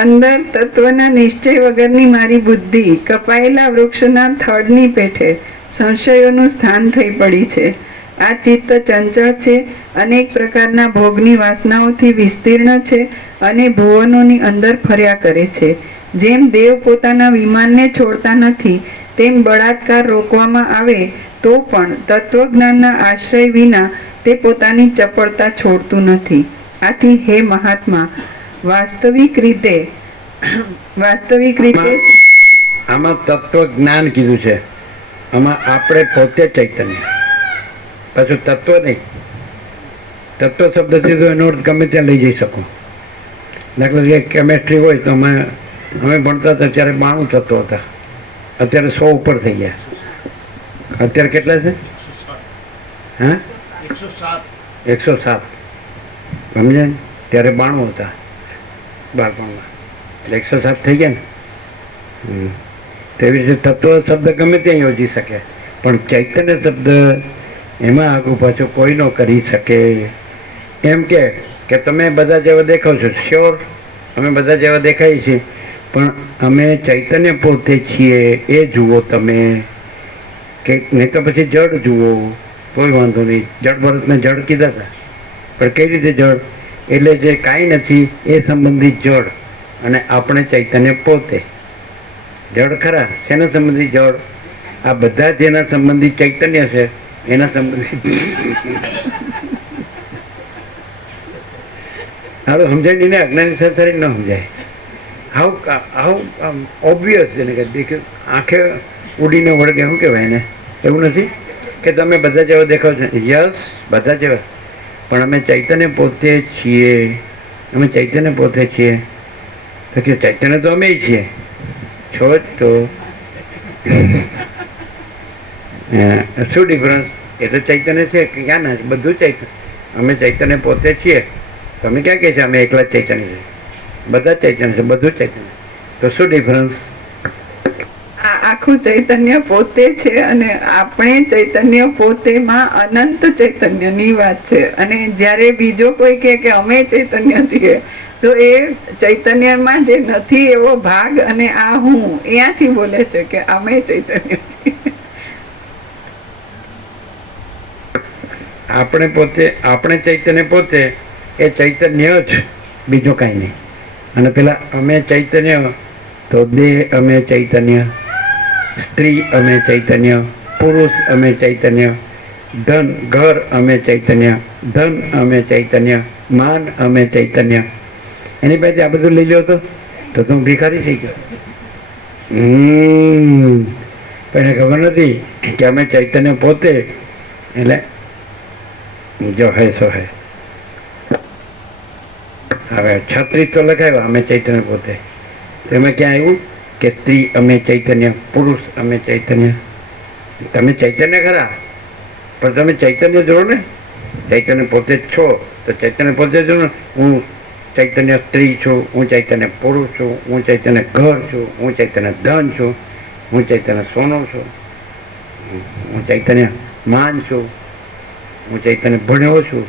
અંદર તત્વના નિશ્ચય વગરની મારી બુદ્ધિ કપાયેલા વૃક્ષના થડની પેઠે સંશયોનું સ્થાન થઈ પડી છે. આ ચિત્ત ચંચળ છે, અનેક પ્રકારના ભોગની વાસનાઓથી વિસ્તીર્ણ છે અને ભુવનોની અંદર ફર્યા કરે છે. જેમ દેવ પોતાના વિમાનને છોડતા નથી, તેમ બળાત્કાર રોકવામાં આવે તો પણ તત્વજ્ઞાનના આશ્રય વિના તે પોતાની ચપળતા છોડતું નથી. આથી હે મહાત્મા, વાસ્તવિક રીતે આમાં તત્વ જ્ઞાન કીધું છે. આમાં આપણે પોતે ચૈતન્ય, પાછું તત્વ નહીં. તત્વ શબ્દથી તો એનો અર્થ ગમે ત્યાં લઈ જઈ શકો. દાખલા તરીકે કેમેસ્ટ્રી હોય તો અમે ભણતા હતા ત્યારે 92 તત્વો હતા, અત્યારે 100 ઉપર થઈ ગયા. અત્યારે કેટલા છે? હા, 107. સમજે? ત્યારે 92 હતા બાળપણમાં, એટલે 107 થઈ ગયા ને. તેવી રીતે તત્વ શબ્દ ગમે ત્યાં યોજી શકે, પણ ચૈતન્ય શબ્દ એમાં આગળ પાછું કોઈ ન કરી શકે. એમ કે તમે બધા જેવા દેખાવ છો, શ્યોર અમે બધા જેવા દેખાઈએ છીએ, પણ અમે ચૈતન્ય પોતે છીએ એ જુઓ તમે, કે નહીં તો પછી જડ જુઓ, કોઈ વાંધો નહીં. જડ ભરતને જડ કીધા હતા, પણ કઈ રીતે જડ? એટલે જે કાંઈ નથી એ સંબંધિત જડ, અને આપણે ચૈતન્ય પોતે જડ ખરા. શેના સંબંધી જડ? આ બધા જેના સંબંધિત ચૈતન્ય છે એના સંબંધિત. હાલો સમજાય નહીં ને, અજ્ઞાની સાથે ન સમજાય. હાઉ ઓબ્વિયસ છે ને, કે આંખે ઉડીને વળગે, શું કહેવાય ને? એવું નથી કે તમે બધા જેવા દેખાવ છો. યસ, બધા જેવા, પણ અમે ચૈતન્ય પોતે છીએ. અમે ચૈતન્ય પોતે છીએ તો કે ચૈતન્ય તો અમે છીએ. છો જ તો શું ડિફરન્સ? એ તો ચૈતન્ય છે કે ક્યાં ના? બધું ચૈતન્ય. અમે ચૈતન્ય પોતે છીએ. તમે ક્યાં કહે છે અમે એકલા જ ચૈતન્ય છે? બધા ચૈતન્ય છે, બધું ચૈતન્ય. તો શું ડિફરન્સ? આખું ચૈતન્ય પોતે છે અને આપણે ચૈતન્ય પોતેમાં અનંત ચૈતન્યની વાત છે. અને જ્યારે બીજો કોઈ કહે કે અમે ચૈતન્ય છીએ, તો એ ચૈતન્યમાં જે નથી એવો ભાગ અને આ હું અહીંયાથી બોલે છે કે અમે ચૈતન્ય છીએ. આપણે પોતે, આપણે ચૈતન્ય પોતે એ ચૈતન્ય જ, બીજું કાંઈ નહીં. અને પેલા અમે ચૈતન્ય તો દેહ અમે ચૈતન્ય, સ્ત્રી અમે ચૈતન્ય, પુરુષ અમે ચૈતન્ય, ધન ઘર અમે ચૈતન્ય, ધન અમે ચૈતન્ય, માન અમે ચૈતન્ય. એની પાસે આ બધું લઈ લો તો તું ભિખારી થઈ ગયો. પણ એને ખબર નથી કે અમે ચૈતન્ય પોતે, એટલે જો હે સો હે. હવે 36 તો લખાવ્યા અમે ચૈતન્ય પોતે. તેમાં ક્યાં આવ્યું કે સ્ત્રી અમે ચૈતન્ય, પુરુષ અમે ચૈતન્ય. તમે ચૈતન્ય ખરા, પણ તમે ચૈતન્ય જોડો ને, ચૈતન્ય પોતે જ છો તો ચૈતન્ય પોતે જ ને. હું ચૈતન્ય સ્ત્રી છું, હું ચૈતન્ય પુરુષ છું, હું ચૈતન્ય ઘર છું, હું ચૈતન્ય ધન છું, હું ચૈતન્ય સોનું છું, હું ચૈતન્ય માન છું, હું ચૈતન્ય ભણ્યો છું.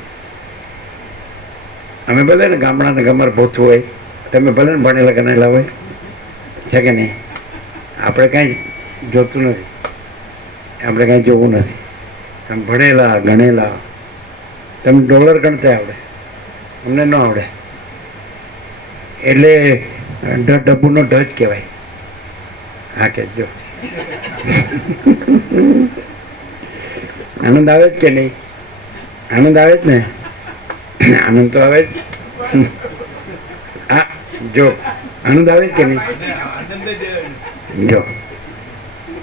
અમે ભલે ને ગામડાને ગમર ભૂત હોય, તમે ભલે ને ભણેલા ગણેલા હોય, છે કે નહીં? આપણે કાંઈ જોતું નથી, આપણે કાંઈ જોવું નથી. તમે ભણેલા ગણેલા, તમે ડોલર ગણતા આવડે, અમને ન આવડે. એટલે ડબ્બુનો ઢ જ કહેવાય. હા કહેજો. આનંદ આવે જ કે નહીં? આનંદ આવે જ ને? આનંદ તો આવે જ. હા જો આનંદ આવે જ કે નહીં? જો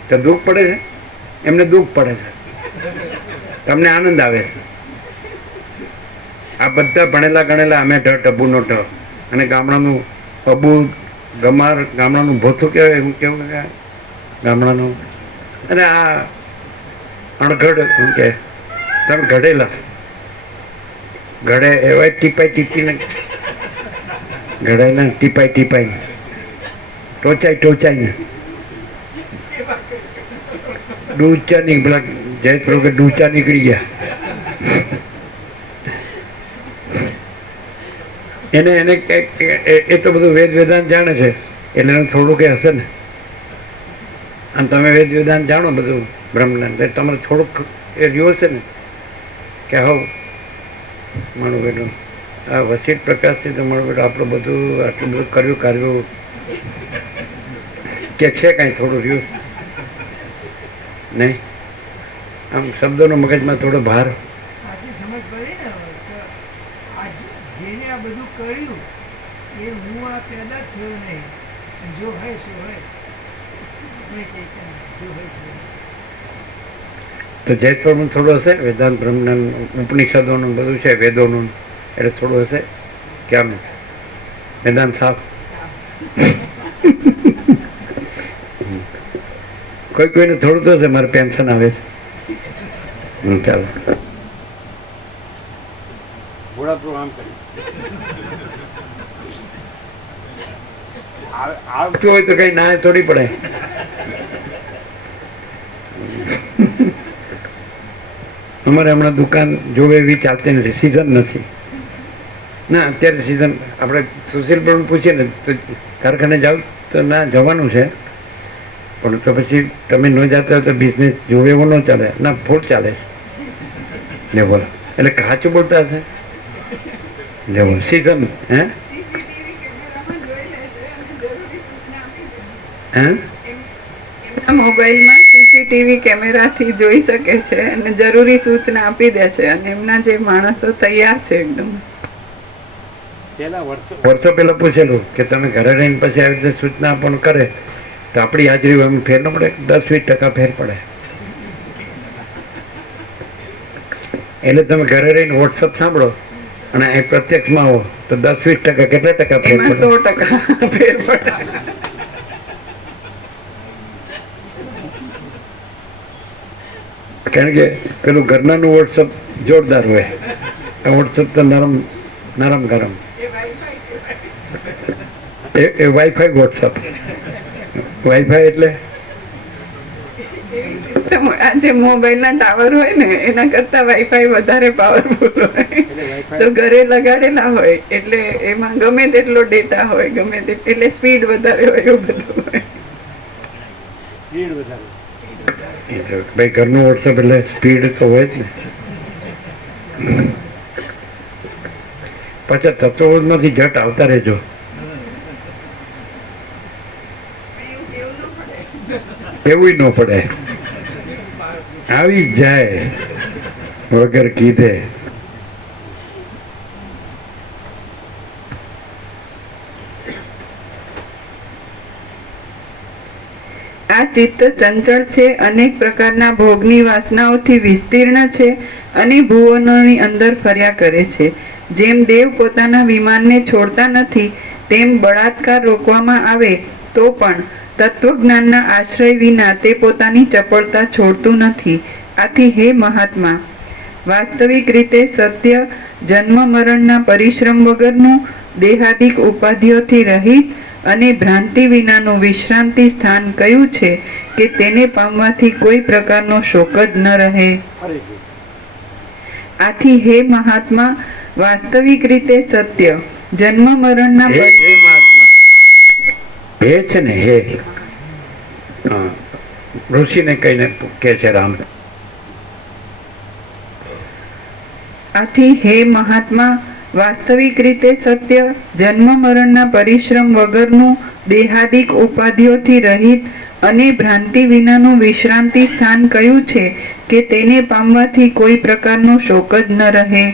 તો દુઃખ પડે છે, એમને દુઃખ પડે છે, તમને આનંદ આવે છે. આ બધા ભણેલા ગણેલા અમે ટબુનો ટ અને ગામડાનું અબુ ગમાર, ગામડાનું ભોથું કહેવાય એમ કેવું કે ગામડાનું, અને આ અણઘડ શું કે તમે ઘડેલા ઘડે એવા ટીપાઈ ટીપીને ઘડાયેલા ટીપાઈ ટીપાઈ ટોચાઈ ડૂચા પેલા જયેશ પ્રભુ કે ડૂચા નીકળી ગયા. એને એને એ તો બધું વેદ વેદાંત જાણે છે એટલે એને થોડું કે હશે ને. અને તમે વેદ વેદાંત જાણો બધું બ્રહ્મજ્ઞાન, તમારે થોડુંક એ રહ્યું હશે ને કે હવ મારું બેટું આ વસીઠ પ્રકાશથી તો મારું બેટું આટલું બધું કર્યું કે છે કાંઈ થોડું રહ્યું નહીં. આમ શબ્દોનો મગજમાં થોડો ભાર. આથી સમજ પડી ને કે આજ જેને આ બધું કર્યું એ હું આ પેદા જ થયો નહીં. જો હોય શું હોય આપણે ચૈતન્ય, જો હોય શું હોય. તો જયસ્વરનું થોડું હશે, વેદાંત બ્રહ્મજ્ઞાન ઉપનિષદોનું બધું છે, વેદોનું એટલે થોડું હશે. કેમ વેદાંત સાફ? કોઈને થોડું તો હશે. મારે પેન્શન આવે છે. ચાલો ઘોડાપુર આમ કરી આવતું હોય તો કઈ ના થોડી પડે. અમારે હમણાં દુકાન જોવે એવી ચાલતી નથી, સિઝન નથી. ના અત્યારે સિઝન આપણે સુશીલ પણ પૂછીએ ને તો કારખાને જાવ તો ના જવાનું છે, પણ તો પછી તમે ન જતા હોય તો બિઝનેસ જોવે એવો ન ચાલે. ના ફૂલ ચાલે લે બોલો, એટલે કાચું બોલતા હશે લે બોલો સિઝન. હે હે મોબાઈલમાં સીસીટીવી કેમેરાથી જોઈ શકે છે અને જરૂરી સૂચના આપી દે છે. અને એમના જે માણસો તૈયાર છે એકદમ. પેલા વર્ષો પહેલા પૂછેલું કે તમે ઘરે રહીને પછી આવી રીતે સૂચના પણ કરે તો આપણી હાજરી એમ ફેર ન પડે? 10-20% ફેર પડે. એટલે તમે ઘરે રહીને વોટ્સઅપ સાંભળો અને એ પ્રત્યક્ષમાં આવો તો 10-20% કેટલા ટકા ફેર એમાં પડે? 100% ફેર પડે. કારણ કે પેલું ઘરનાનું વોટ્સઅપ જોરદાર હોય, આ વોટ્સઅપ તો નરમ ગરમ. એ વાઈફાઈ વોટ્સઅપ. વાઈફાઈ એટલે આ જે મોબાઈલના ટાવર હોય ને એના કરતા વાઈફાઈ વધારે પાવરફુલ હોય. તો ઘરે લગાડેલા હોય એટલે એમાં ગમે તેટલો ડેટા હોય, ગમે એટલે સ્પીડ વધારે હોય, એવું બધું હોય. સ્પીડ વધારે. એ તો ભાઈ ઘરનું વોટ્સઅપ એટલે સ્પીડ તો હોય જ ને. પાછા તત્વોમાંથી જટ આવતા રહેજો. એવું ન પડે, આવી જાય વગર કીધે. આ ચિત્ત ચંચળ છે, અનેક પ્રકારના ભોગની વાસનાઓથી વિસ્તીર્ણ છે અને ભુવનોની અંદર ફર્યા કરે છે. જેમ દેવ પોતાના વિમાનને છોડતા નથી, તેમ બળાત્કાર રોકવામાં આવે તો પણ તત્વજ્ઞાનના આશ્રય વિના તે પોતાની ચપળતા છોડતું નથી. આથી હે મહાત્મા, વાસ્તવિક રીતે સત્ય જન્મ મરણના પરિશ્રમ વગરનું, દેહાદિક ઉપાધિઓથી રહિત અને ભ્રાંતિ વિનાનું વિશ્રાંતિ સ્થાન કયું છે કે તેને પામવાથી કોઈ પ્રકારનો શોક જ ન રહે. આથી હે મહાત્મા, વાસ્તવિક રીતે સત્ય જન્મ મરણના હે મહાત્મા, હે છે ને હે ઋષિને કહીને કે છે રામ. આથી હે મહાત્મા, વાસ્તવિક રીતે સત્ય જન્મ મરણના પરિશ્રમ વગરનું, દેહાદિક ઉપાધિઓથી રહિત અને ભ્રાંતિ વિનાનું વિશ્રાંતિ સ્થાન કયું છે કે તેને પામવાથી કોઈ પ્રકારનો શોક જ ન રહે.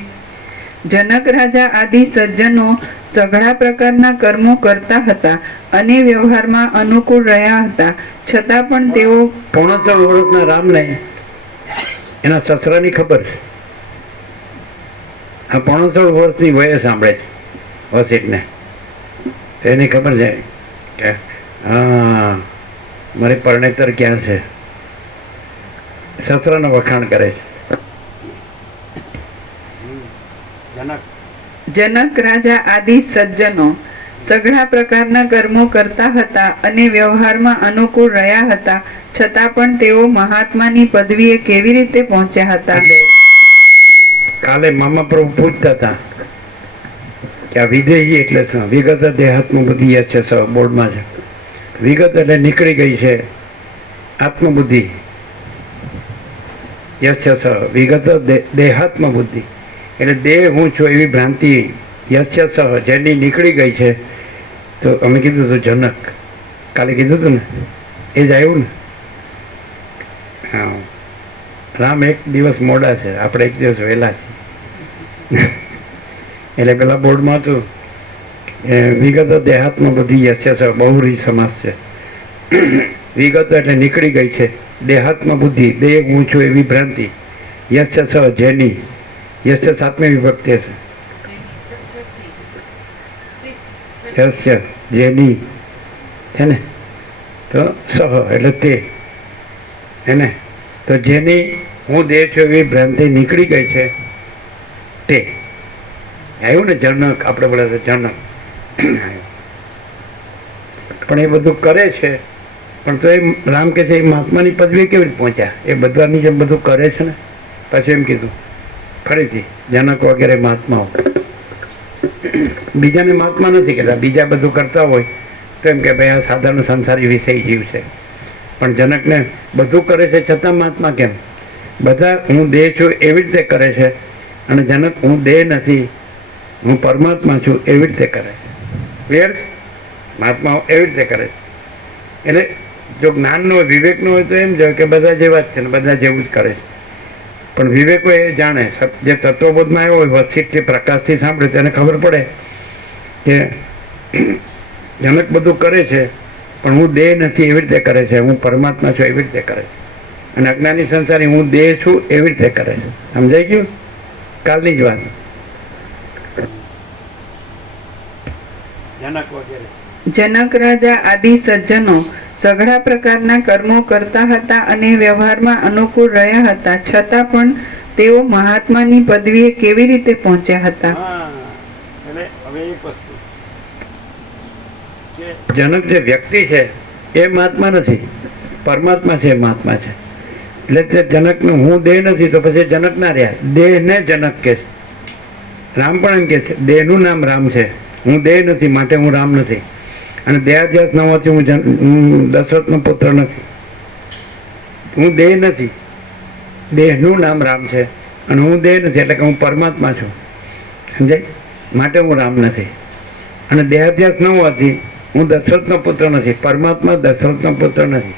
જનક રાજા આદિ સજ્જનો સઘળા પ્રકારના કર્મો કરતા હતા અને વ્યવહારમાં અનુકૂળ રહ્યા હતા, છતાં પણ તેઓ 65 વર્ષના રામને એના સસરાની ખબર છે. આ 65 વર્ષની વયે સાંભળે છે વસિષ્ઠને. તો એની ખબર છે કે હા મારી પરણેતર ક્યાં છે. સસરાના વખાણ કરે છે. જનક રાજા આદિ સજ્જનો સઘળા પ્રકારના કર્મો કરતા હતા અને વ્યવહારમાં અનુકૂળ રહ્યા હતા, છતાં પણ તેઓ મહાત્માની પદવીએ કેવી રીતે પહોંચ્યા હતા. કાલે મામા પ્રભુ પૂછતા હતા કે આ વિધેયી એટલે શું? વિગત દેહાત્મબુદ્ધિ છે, બોર્ડમાં છે. વિગત એટલે નીકળી ગઈ છે આત્મબુદ્ધિ. યશ વિગત દેહાત્મબુદ્ધિ એટલે દેહ હું છું એવી ભ્રાંતિ યશ જેની નીકળી ગઈ છે. તો અમે કીધું હતું જનક, કાલે કીધું હતું ને, એ જ આવ્યું ને. હા, રામ એક દિવસ મોડા છે, આપણે એક દિવસ વહેલા છે. એટલે પેલા બોર્ડમાં હતું વિગત દેહાત્મબુદ્ધિ યશ બહુરી સમાસ છે. વિગત એટલે નીકળી ગઈ છે, દેહાત્મબુદ્ધિ દેહ હું છું એવી ભ્રાંતિ, યશ જેની, યશ સાતમી વિભક્તિ છે. યસ્ય જેની છે ને, તો સહ એટલે તે એને. તો જેની હું દેહ છું એવી ભ્રાંતિ નીકળી ગઈ છે તે આવ્યું ને. જનક આપણે બોલે છે જનક. પણ એ બધું કરે છે, પણ તો એ રામ કે છે એ મહાત્માની પદવી કેવી રીતે પહોંચ્યા? એ બધાની જેમ બધું કરે છે ને. પછી એમ કીધું ફરીથી જનક વગેરે મહાત્માઓ. બીજાને મહાત્મા નથી કહેતા, બીજા બધું કરતા હોય તો એમ કે ભાઈ આ સાધારણ સંસારી વિષય જીવ છે. પણ જનકને બધું કરે છે છતાં મહાત્મા કેમ? બધા હું દેહ છું એવી રીતે કરે છે, અને જનક હું દેહ નથી, હું પરમાત્મા છું એવી રીતે કરે છે. ક્લિયર? મહાત્માઓ એવી રીતે કરે છે. એટલે જો જ્ઞાનનો હોય, વિવેકનો હોય તો એમ જ કે બધા જેવા જ છે ને બધા જેવું જ કરે છે. પણ વિવેકો એ જાણે, જે તત્વબોધમાં આવ્યો હોય, વસિષ્ઠથી પ્રકાશથી સાંભળે તેને ખબર પડે કે જનક બધું કરે છે પણ હું દેહ નથી એવી રીતે કરે છે, હું પરમાત્મા છું એવી રીતે કરે છે. અને અજ્ઞાની સંસારી હું દેહ છું એવી રીતે કરે છે. સમજાઈ ગયું? કાલની જ વાત. જનક વગેરે જનક રાજા આદિ સજ્જનો સઘળા પ્રકારના કર્મો કરતા હતા અને વ્યવહારમાં અનુકૂળ રહ્યા હતા, છતાં પણ તેઓ મહાત્માની પદવીએ કેવી રીતે પહોંચ્યા હતા. એટલે હવે એક વસ્તુ કે જનક જે વ્યક્તિ છે એ મહાત્મા નથી, પરમાત્મા છે, મહાત્મા છે. એટલે તે જનકનું હું દેહ નથી તો પછી જનક ના રહ્યા. દેહને જનક કે છે. રામ પણ એમ કે છે દેહનું નામ રામ છે, હું દેહ નથી માટે હું રામ નથી. અને દેહાધ્યાસ ન હોવાથી હું દશરથનો પુત્ર નથી. હું દેહ નથી, દેહનું નામ રામ છે, અને હું દેહ નથી એટલે કે હું પરમાત્મા છું. સમજાય? માટે હું રામ નથી. અને દેહાધ્યાસ ન હોવાથી હું દશરથનો પુત્ર નથી, પરમાત્મા દશરથનો પુત્ર નથી.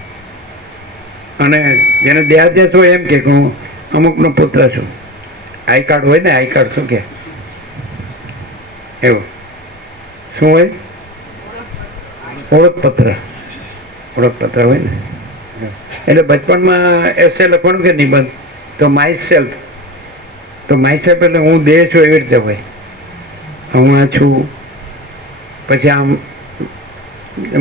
અને જેને દેહાધ્યાસ હોય એમ કે હું અમુકનો પુત્ર છું. આઈ કાર્ડ હોય ને, આઈ કાર્ડ શું કે એવું શું હોય? ઓળખપત્ર. ઓળખપત્ર હોય ને. એટલે બચપણમાં એસે લખવાનું કે નિબંધ, તો માય સેલ્ફ. તો માય સેલ્ફ એટલે હું દેહ છું એવી રીતે હોય. હું આ છું, પછી આમ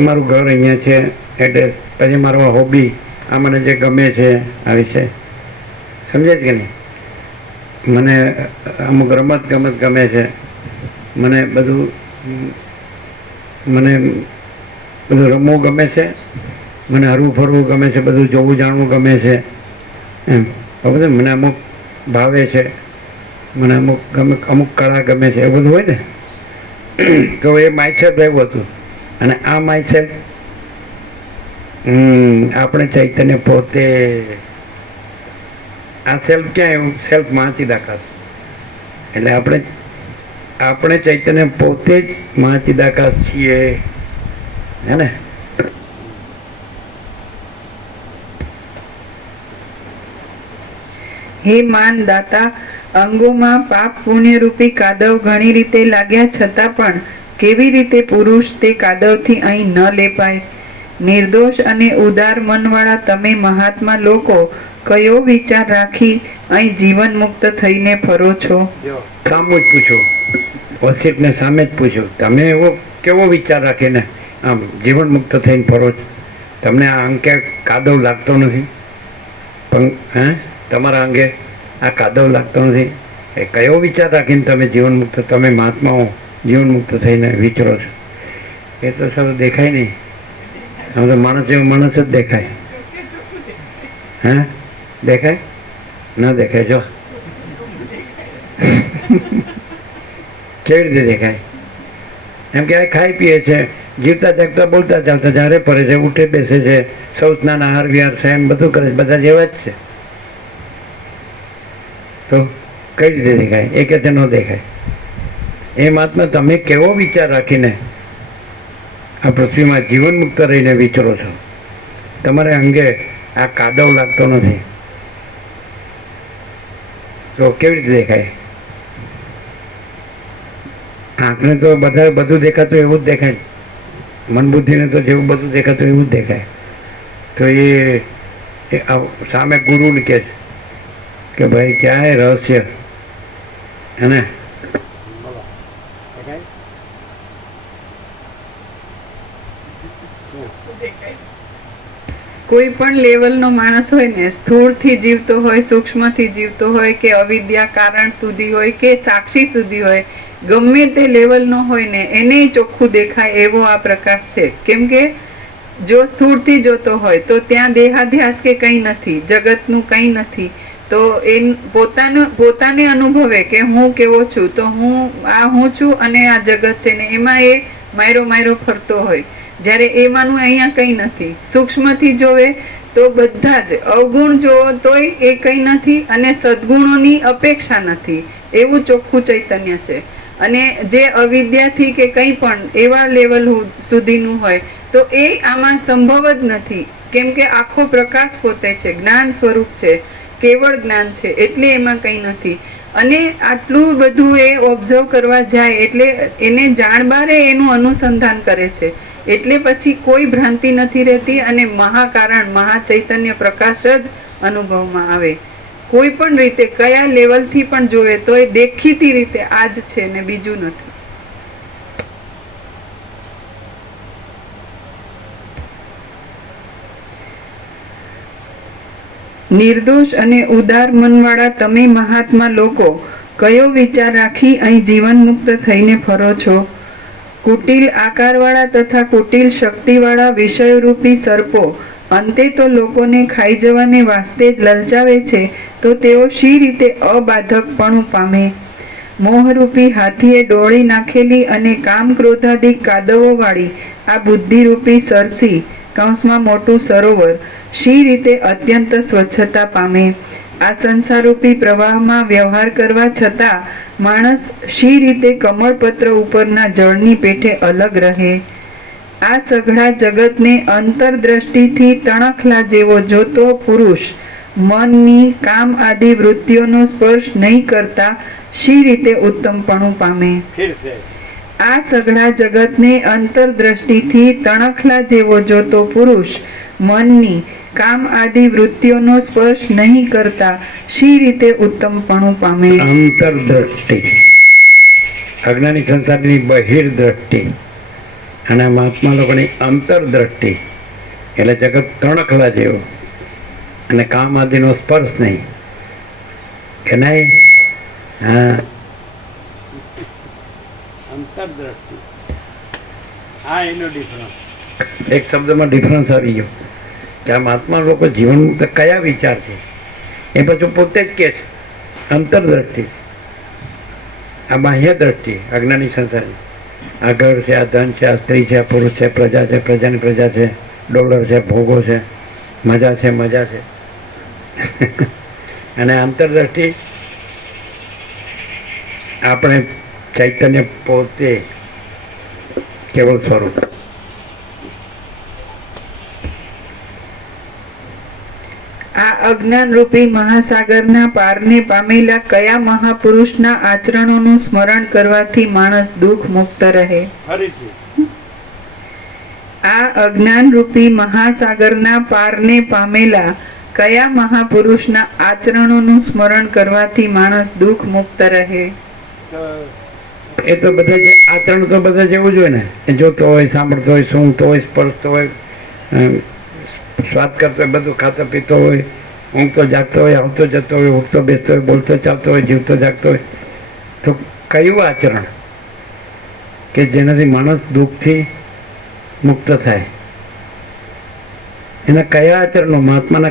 મારું ઘર અહીંયા છે એડ્રેસ, પછી મારો હોબી, આ મને જે ગમે છે આ વિશે. સમજાય કે નહીં? મને અમુક રમત ગમત ગમે છે, મને બધું રમવું ગમે છે, મને હરવું ફરવું ગમે છે, બધું જોવું જાણવું ગમે છે એમ. બધું મને અમુક ભાવે છે, મને અમુક ગમે, અમુક કળા ગમે છે, એ બધું હોય ને. તો એ માયસેલ્ફ એવું હતું. અને આ માયસેલ્ફ આપણે ચૈતન્ય પોતે. આ સેલ્ફ ક્યાં એવું? સેલ્ફ મહાચિદાકાશ. એટલે આપણે ચૈતન્ય પોતે જ મહાચિદાકાશ છીએ, હે ને? હે માન દાતા, અંગોમાં પાપ પુણ્યરૂપી કાદવ ઘણી રીતે લાગ્યા છતાં પણ કેવી રીતે પુરુષ તે કાદવથી અહીં ન લેપાય? નિર્દોષ અને ઉદાર મનવાળા તમે મહાત્મા લોકો કયો વિચાર રાખી અહીં જીવન મુક્ત થઈને ફરો છો? જો સામું જ પૂછો, વસીટને સામે જ પૂછો, તમે એવો કેવો વિચાર રાખીને આમ જીવન મુક્ત થઈને ફરો છો? તમને આ અંગે કાદવ લાગતો નથી? પણ તમારા અંગે આ કાદવ લાગતો નથી? એ કયો વિચાર રાખીને તમે જીવન મુક્ત, તમે મહાત્માઓ જીવન મુક્ત થઈને વિચરો છો? એ તો સર દેખાય નહીં. આમ તો માણસ એવો માણસ જ દેખાય. દેખાય? ના દેખાય. જો કેવી રીતે દેખાય? એમ કે આ ખાઈ પીએ છે, જીવતા જાગતા બોલતા ચાલતા જ્યારે ફરે છે, ઉઠે બેસે છે, સૌ સ્નાન આહાર વિહાર છે, એમ બધું કરે છે, બધા જેવા જ છે. તો કઈ રીતે દેખાય? એ કે છે ન દેખાય. એ મહાત્મા તમે કેવો વિચાર રાખીને આ પૃથ્વીમાં જીવન મુક્ત રહીને વિચરો છો? તમારે અંગે આ કાદવ લાગતો નથી તો કેવી રીતે દેખાય? આંખને તો બધા બધું દેખાતું એવું જ દેખાય, મન બુદ્ધિને તો જેવું બધું દેખાતું એવું જ દેખાય. તો એ સામે ગુરુને કહે છે કે ભાઈ ક્યાં એ રહસ્ય એને કોઈ પણ લેવલનો માણસ હોય ને, સ્થૂળથી જીવતો હોય, સૂક્ષ્મથી જીવતો હોય, કે અવિદ્યા કારણ સુધી હોય, કે સાક્ષી સુધી હોય, ગમે તે લેવલનો હોય ને, એને ચોખ્ખું દેખાય એવો આ પ્રકાશ છે. કેમ કે જો સ્થૂળથી જોતો હોય તો ત્યાં દેહાધ્યાસ કે કંઈ નથી, જગતનું કંઈ નથી, તો એ પોતાને અનુભવે કે હું કેવો છું, તો હું છું અને આ જગત છે ને, એમાં એ માયરો ફરતો હોય. જ્યારે એમાંનું અહીંયા કંઈ નથી. સૂક્ષ્મથી જોવે તો બધા જ અવગુણ જોવો તોય એ કંઈ નથી, અને સદગુણોની અપેક્ષા નથી, એવું ચોખ્ખું ચૈતન્ય છે. અને જે અવિદ્યાથી કે કંઈ પણ એવા લેવલ સુધીનું હોય તો એ આમાં સંભવ જ નથી. કેમ કે આખો પ્રકાશ પોતે છે, જ્ઞાન સ્વરૂપ છે, કેવળ જ્ઞાન છે, એટલે એમાં કંઈ નથી. અને આટલું બધું એ ઓબ્ઝર્વ કરવા જાય એટલે એને જાણબારે એનું અનુસંધાન કરે છે. એટલે પછી કોઈ ભ્રાંતિ નથી રહેતી અને મહાકારણ મહાચૈતન્ય પ્રકાશ જ અનુભવમાં આવે. કોઈ પણ રીતે કયા લેવલથી પણ જોવે તો એ દેખીતી રીતે આ જ છે ને બીજું નથી. નિર્દોષ અને ઉદાર મનવાળા તમે મહાત્મા લોકો કયો વિચાર રાખી અહીં જીવન મુક્ત થઈને ફરો છો? કુટિલ આકારવાળા તથા કુટિલ શક્તિવાળા વિષયરૂપી સર્પો અંતે તો લોકોને ખાઈ જવાને વાસ્તે જ લલચાવે છે, તો તેઓ શી રીતે અબાધકપણું પામે? મોહરૂપી હાથીએ ડોળી નાખેલી અને કામ ક્રોધાદિક કાદવોવાળી આ બુદ્ધિરૂપી સરસી કૌંસમાં મોટું સરોવર શી રીતે અત્યંત સ્વચ્છતા પામે? આ સંસારરૂપી પ્રવાહમાં વ્યવહાર કરવા છતાં માણસ શી રીતે કમળપત્ર ઉપરના જળની પેઠે અલગ રહે? આ સઘળા જગતને અંતરદ્રષ્ટિથી તણખલા જેવો જોતો પુરુષ મનની કામ આદિ વૃત્તિઓનો સ્પર્શ નહીં કરતા શી રીતે ઉત્તમપણું પામે? આ સઘળા જગતને અંતરદ્રષ્ટિથી તણખલા જેવો જોતો પુરુષ મનની કામ આદિ વૃત્તિઓનો સ્પર્શ નહીં કરતા શી રીતે ઉત્તમપણું પામે? અંતરદ્રષ્ટિ, અજ્ઞાની સંસારની બહિર્દ્રષ્ટિ અને મહાત્મા લોકોની અંતરદ્રષ્ટિ, એટલે જગત તણખલા જેવો અને કામ આદિનો સ્પર્શ નહીં કે નહીં? હા, અંતરદ્રષ્ટિ, આ એનો ડિફરન્સ. એક શબ્દમાં ડિફરન્સ આવી ગયો કે આ મહાત્મા લોકો જીવન મુક્ત કયા વિચાર છે એ પછી પોતે જ કહે છે અંતરદ્રષ્ટિ. આ બાહ્ય દ્રષ્ટિ અજ્ઞાની સંસારની, આ ઘર છે, આ ધન છે, આ સ્ત્રી છે, આ પુરુષ છે, પ્રજા છે, પ્રજાની પ્રજા છે, ડોલર છે, ભોગો છે, મજા છે અને અંતરદ્રષ્ટિ આપણે ચૈતન્ય પોતે કેવળ સ્વરૂપ. આ અજ્ઞાન રૂપી મહાસાગરના પારને પામેલા કયા મહાપુરુષના આચરણોનું સ્મરણ કરવાથી માણસ દુઃખ મુક્ત રહે? ફરીથી આ અજ્ઞાન રૂપી મહાસાગરના પારને પામેલા કયા મહાપુરુષના આચરણોનું સ્મરણ કરવાથી માણસ દુઃખ મુક્ત રહે? તો એ તો બધા જે આચરણ તો બધા જેવું જ હોય ને, એ જોતો હોય, સાંભળતો હોય, સૂંઘતો હોય, સ્પર્શતો હોય, સ્વાદ કરતો હોય, બધું ખાતો પીતો હોય, ઊંઘતો જાગતો હોય, આવતો જતો હોય, ઉઠતો બેસતો હોય, બોલતો ચાલતો હોય, જીવતો જાગતો હોય. તો કયું આચરણ કે જેનાથી માણસ દુઃખથી મુક્ત થાય? એના કયા આચરણો, મહાત્માના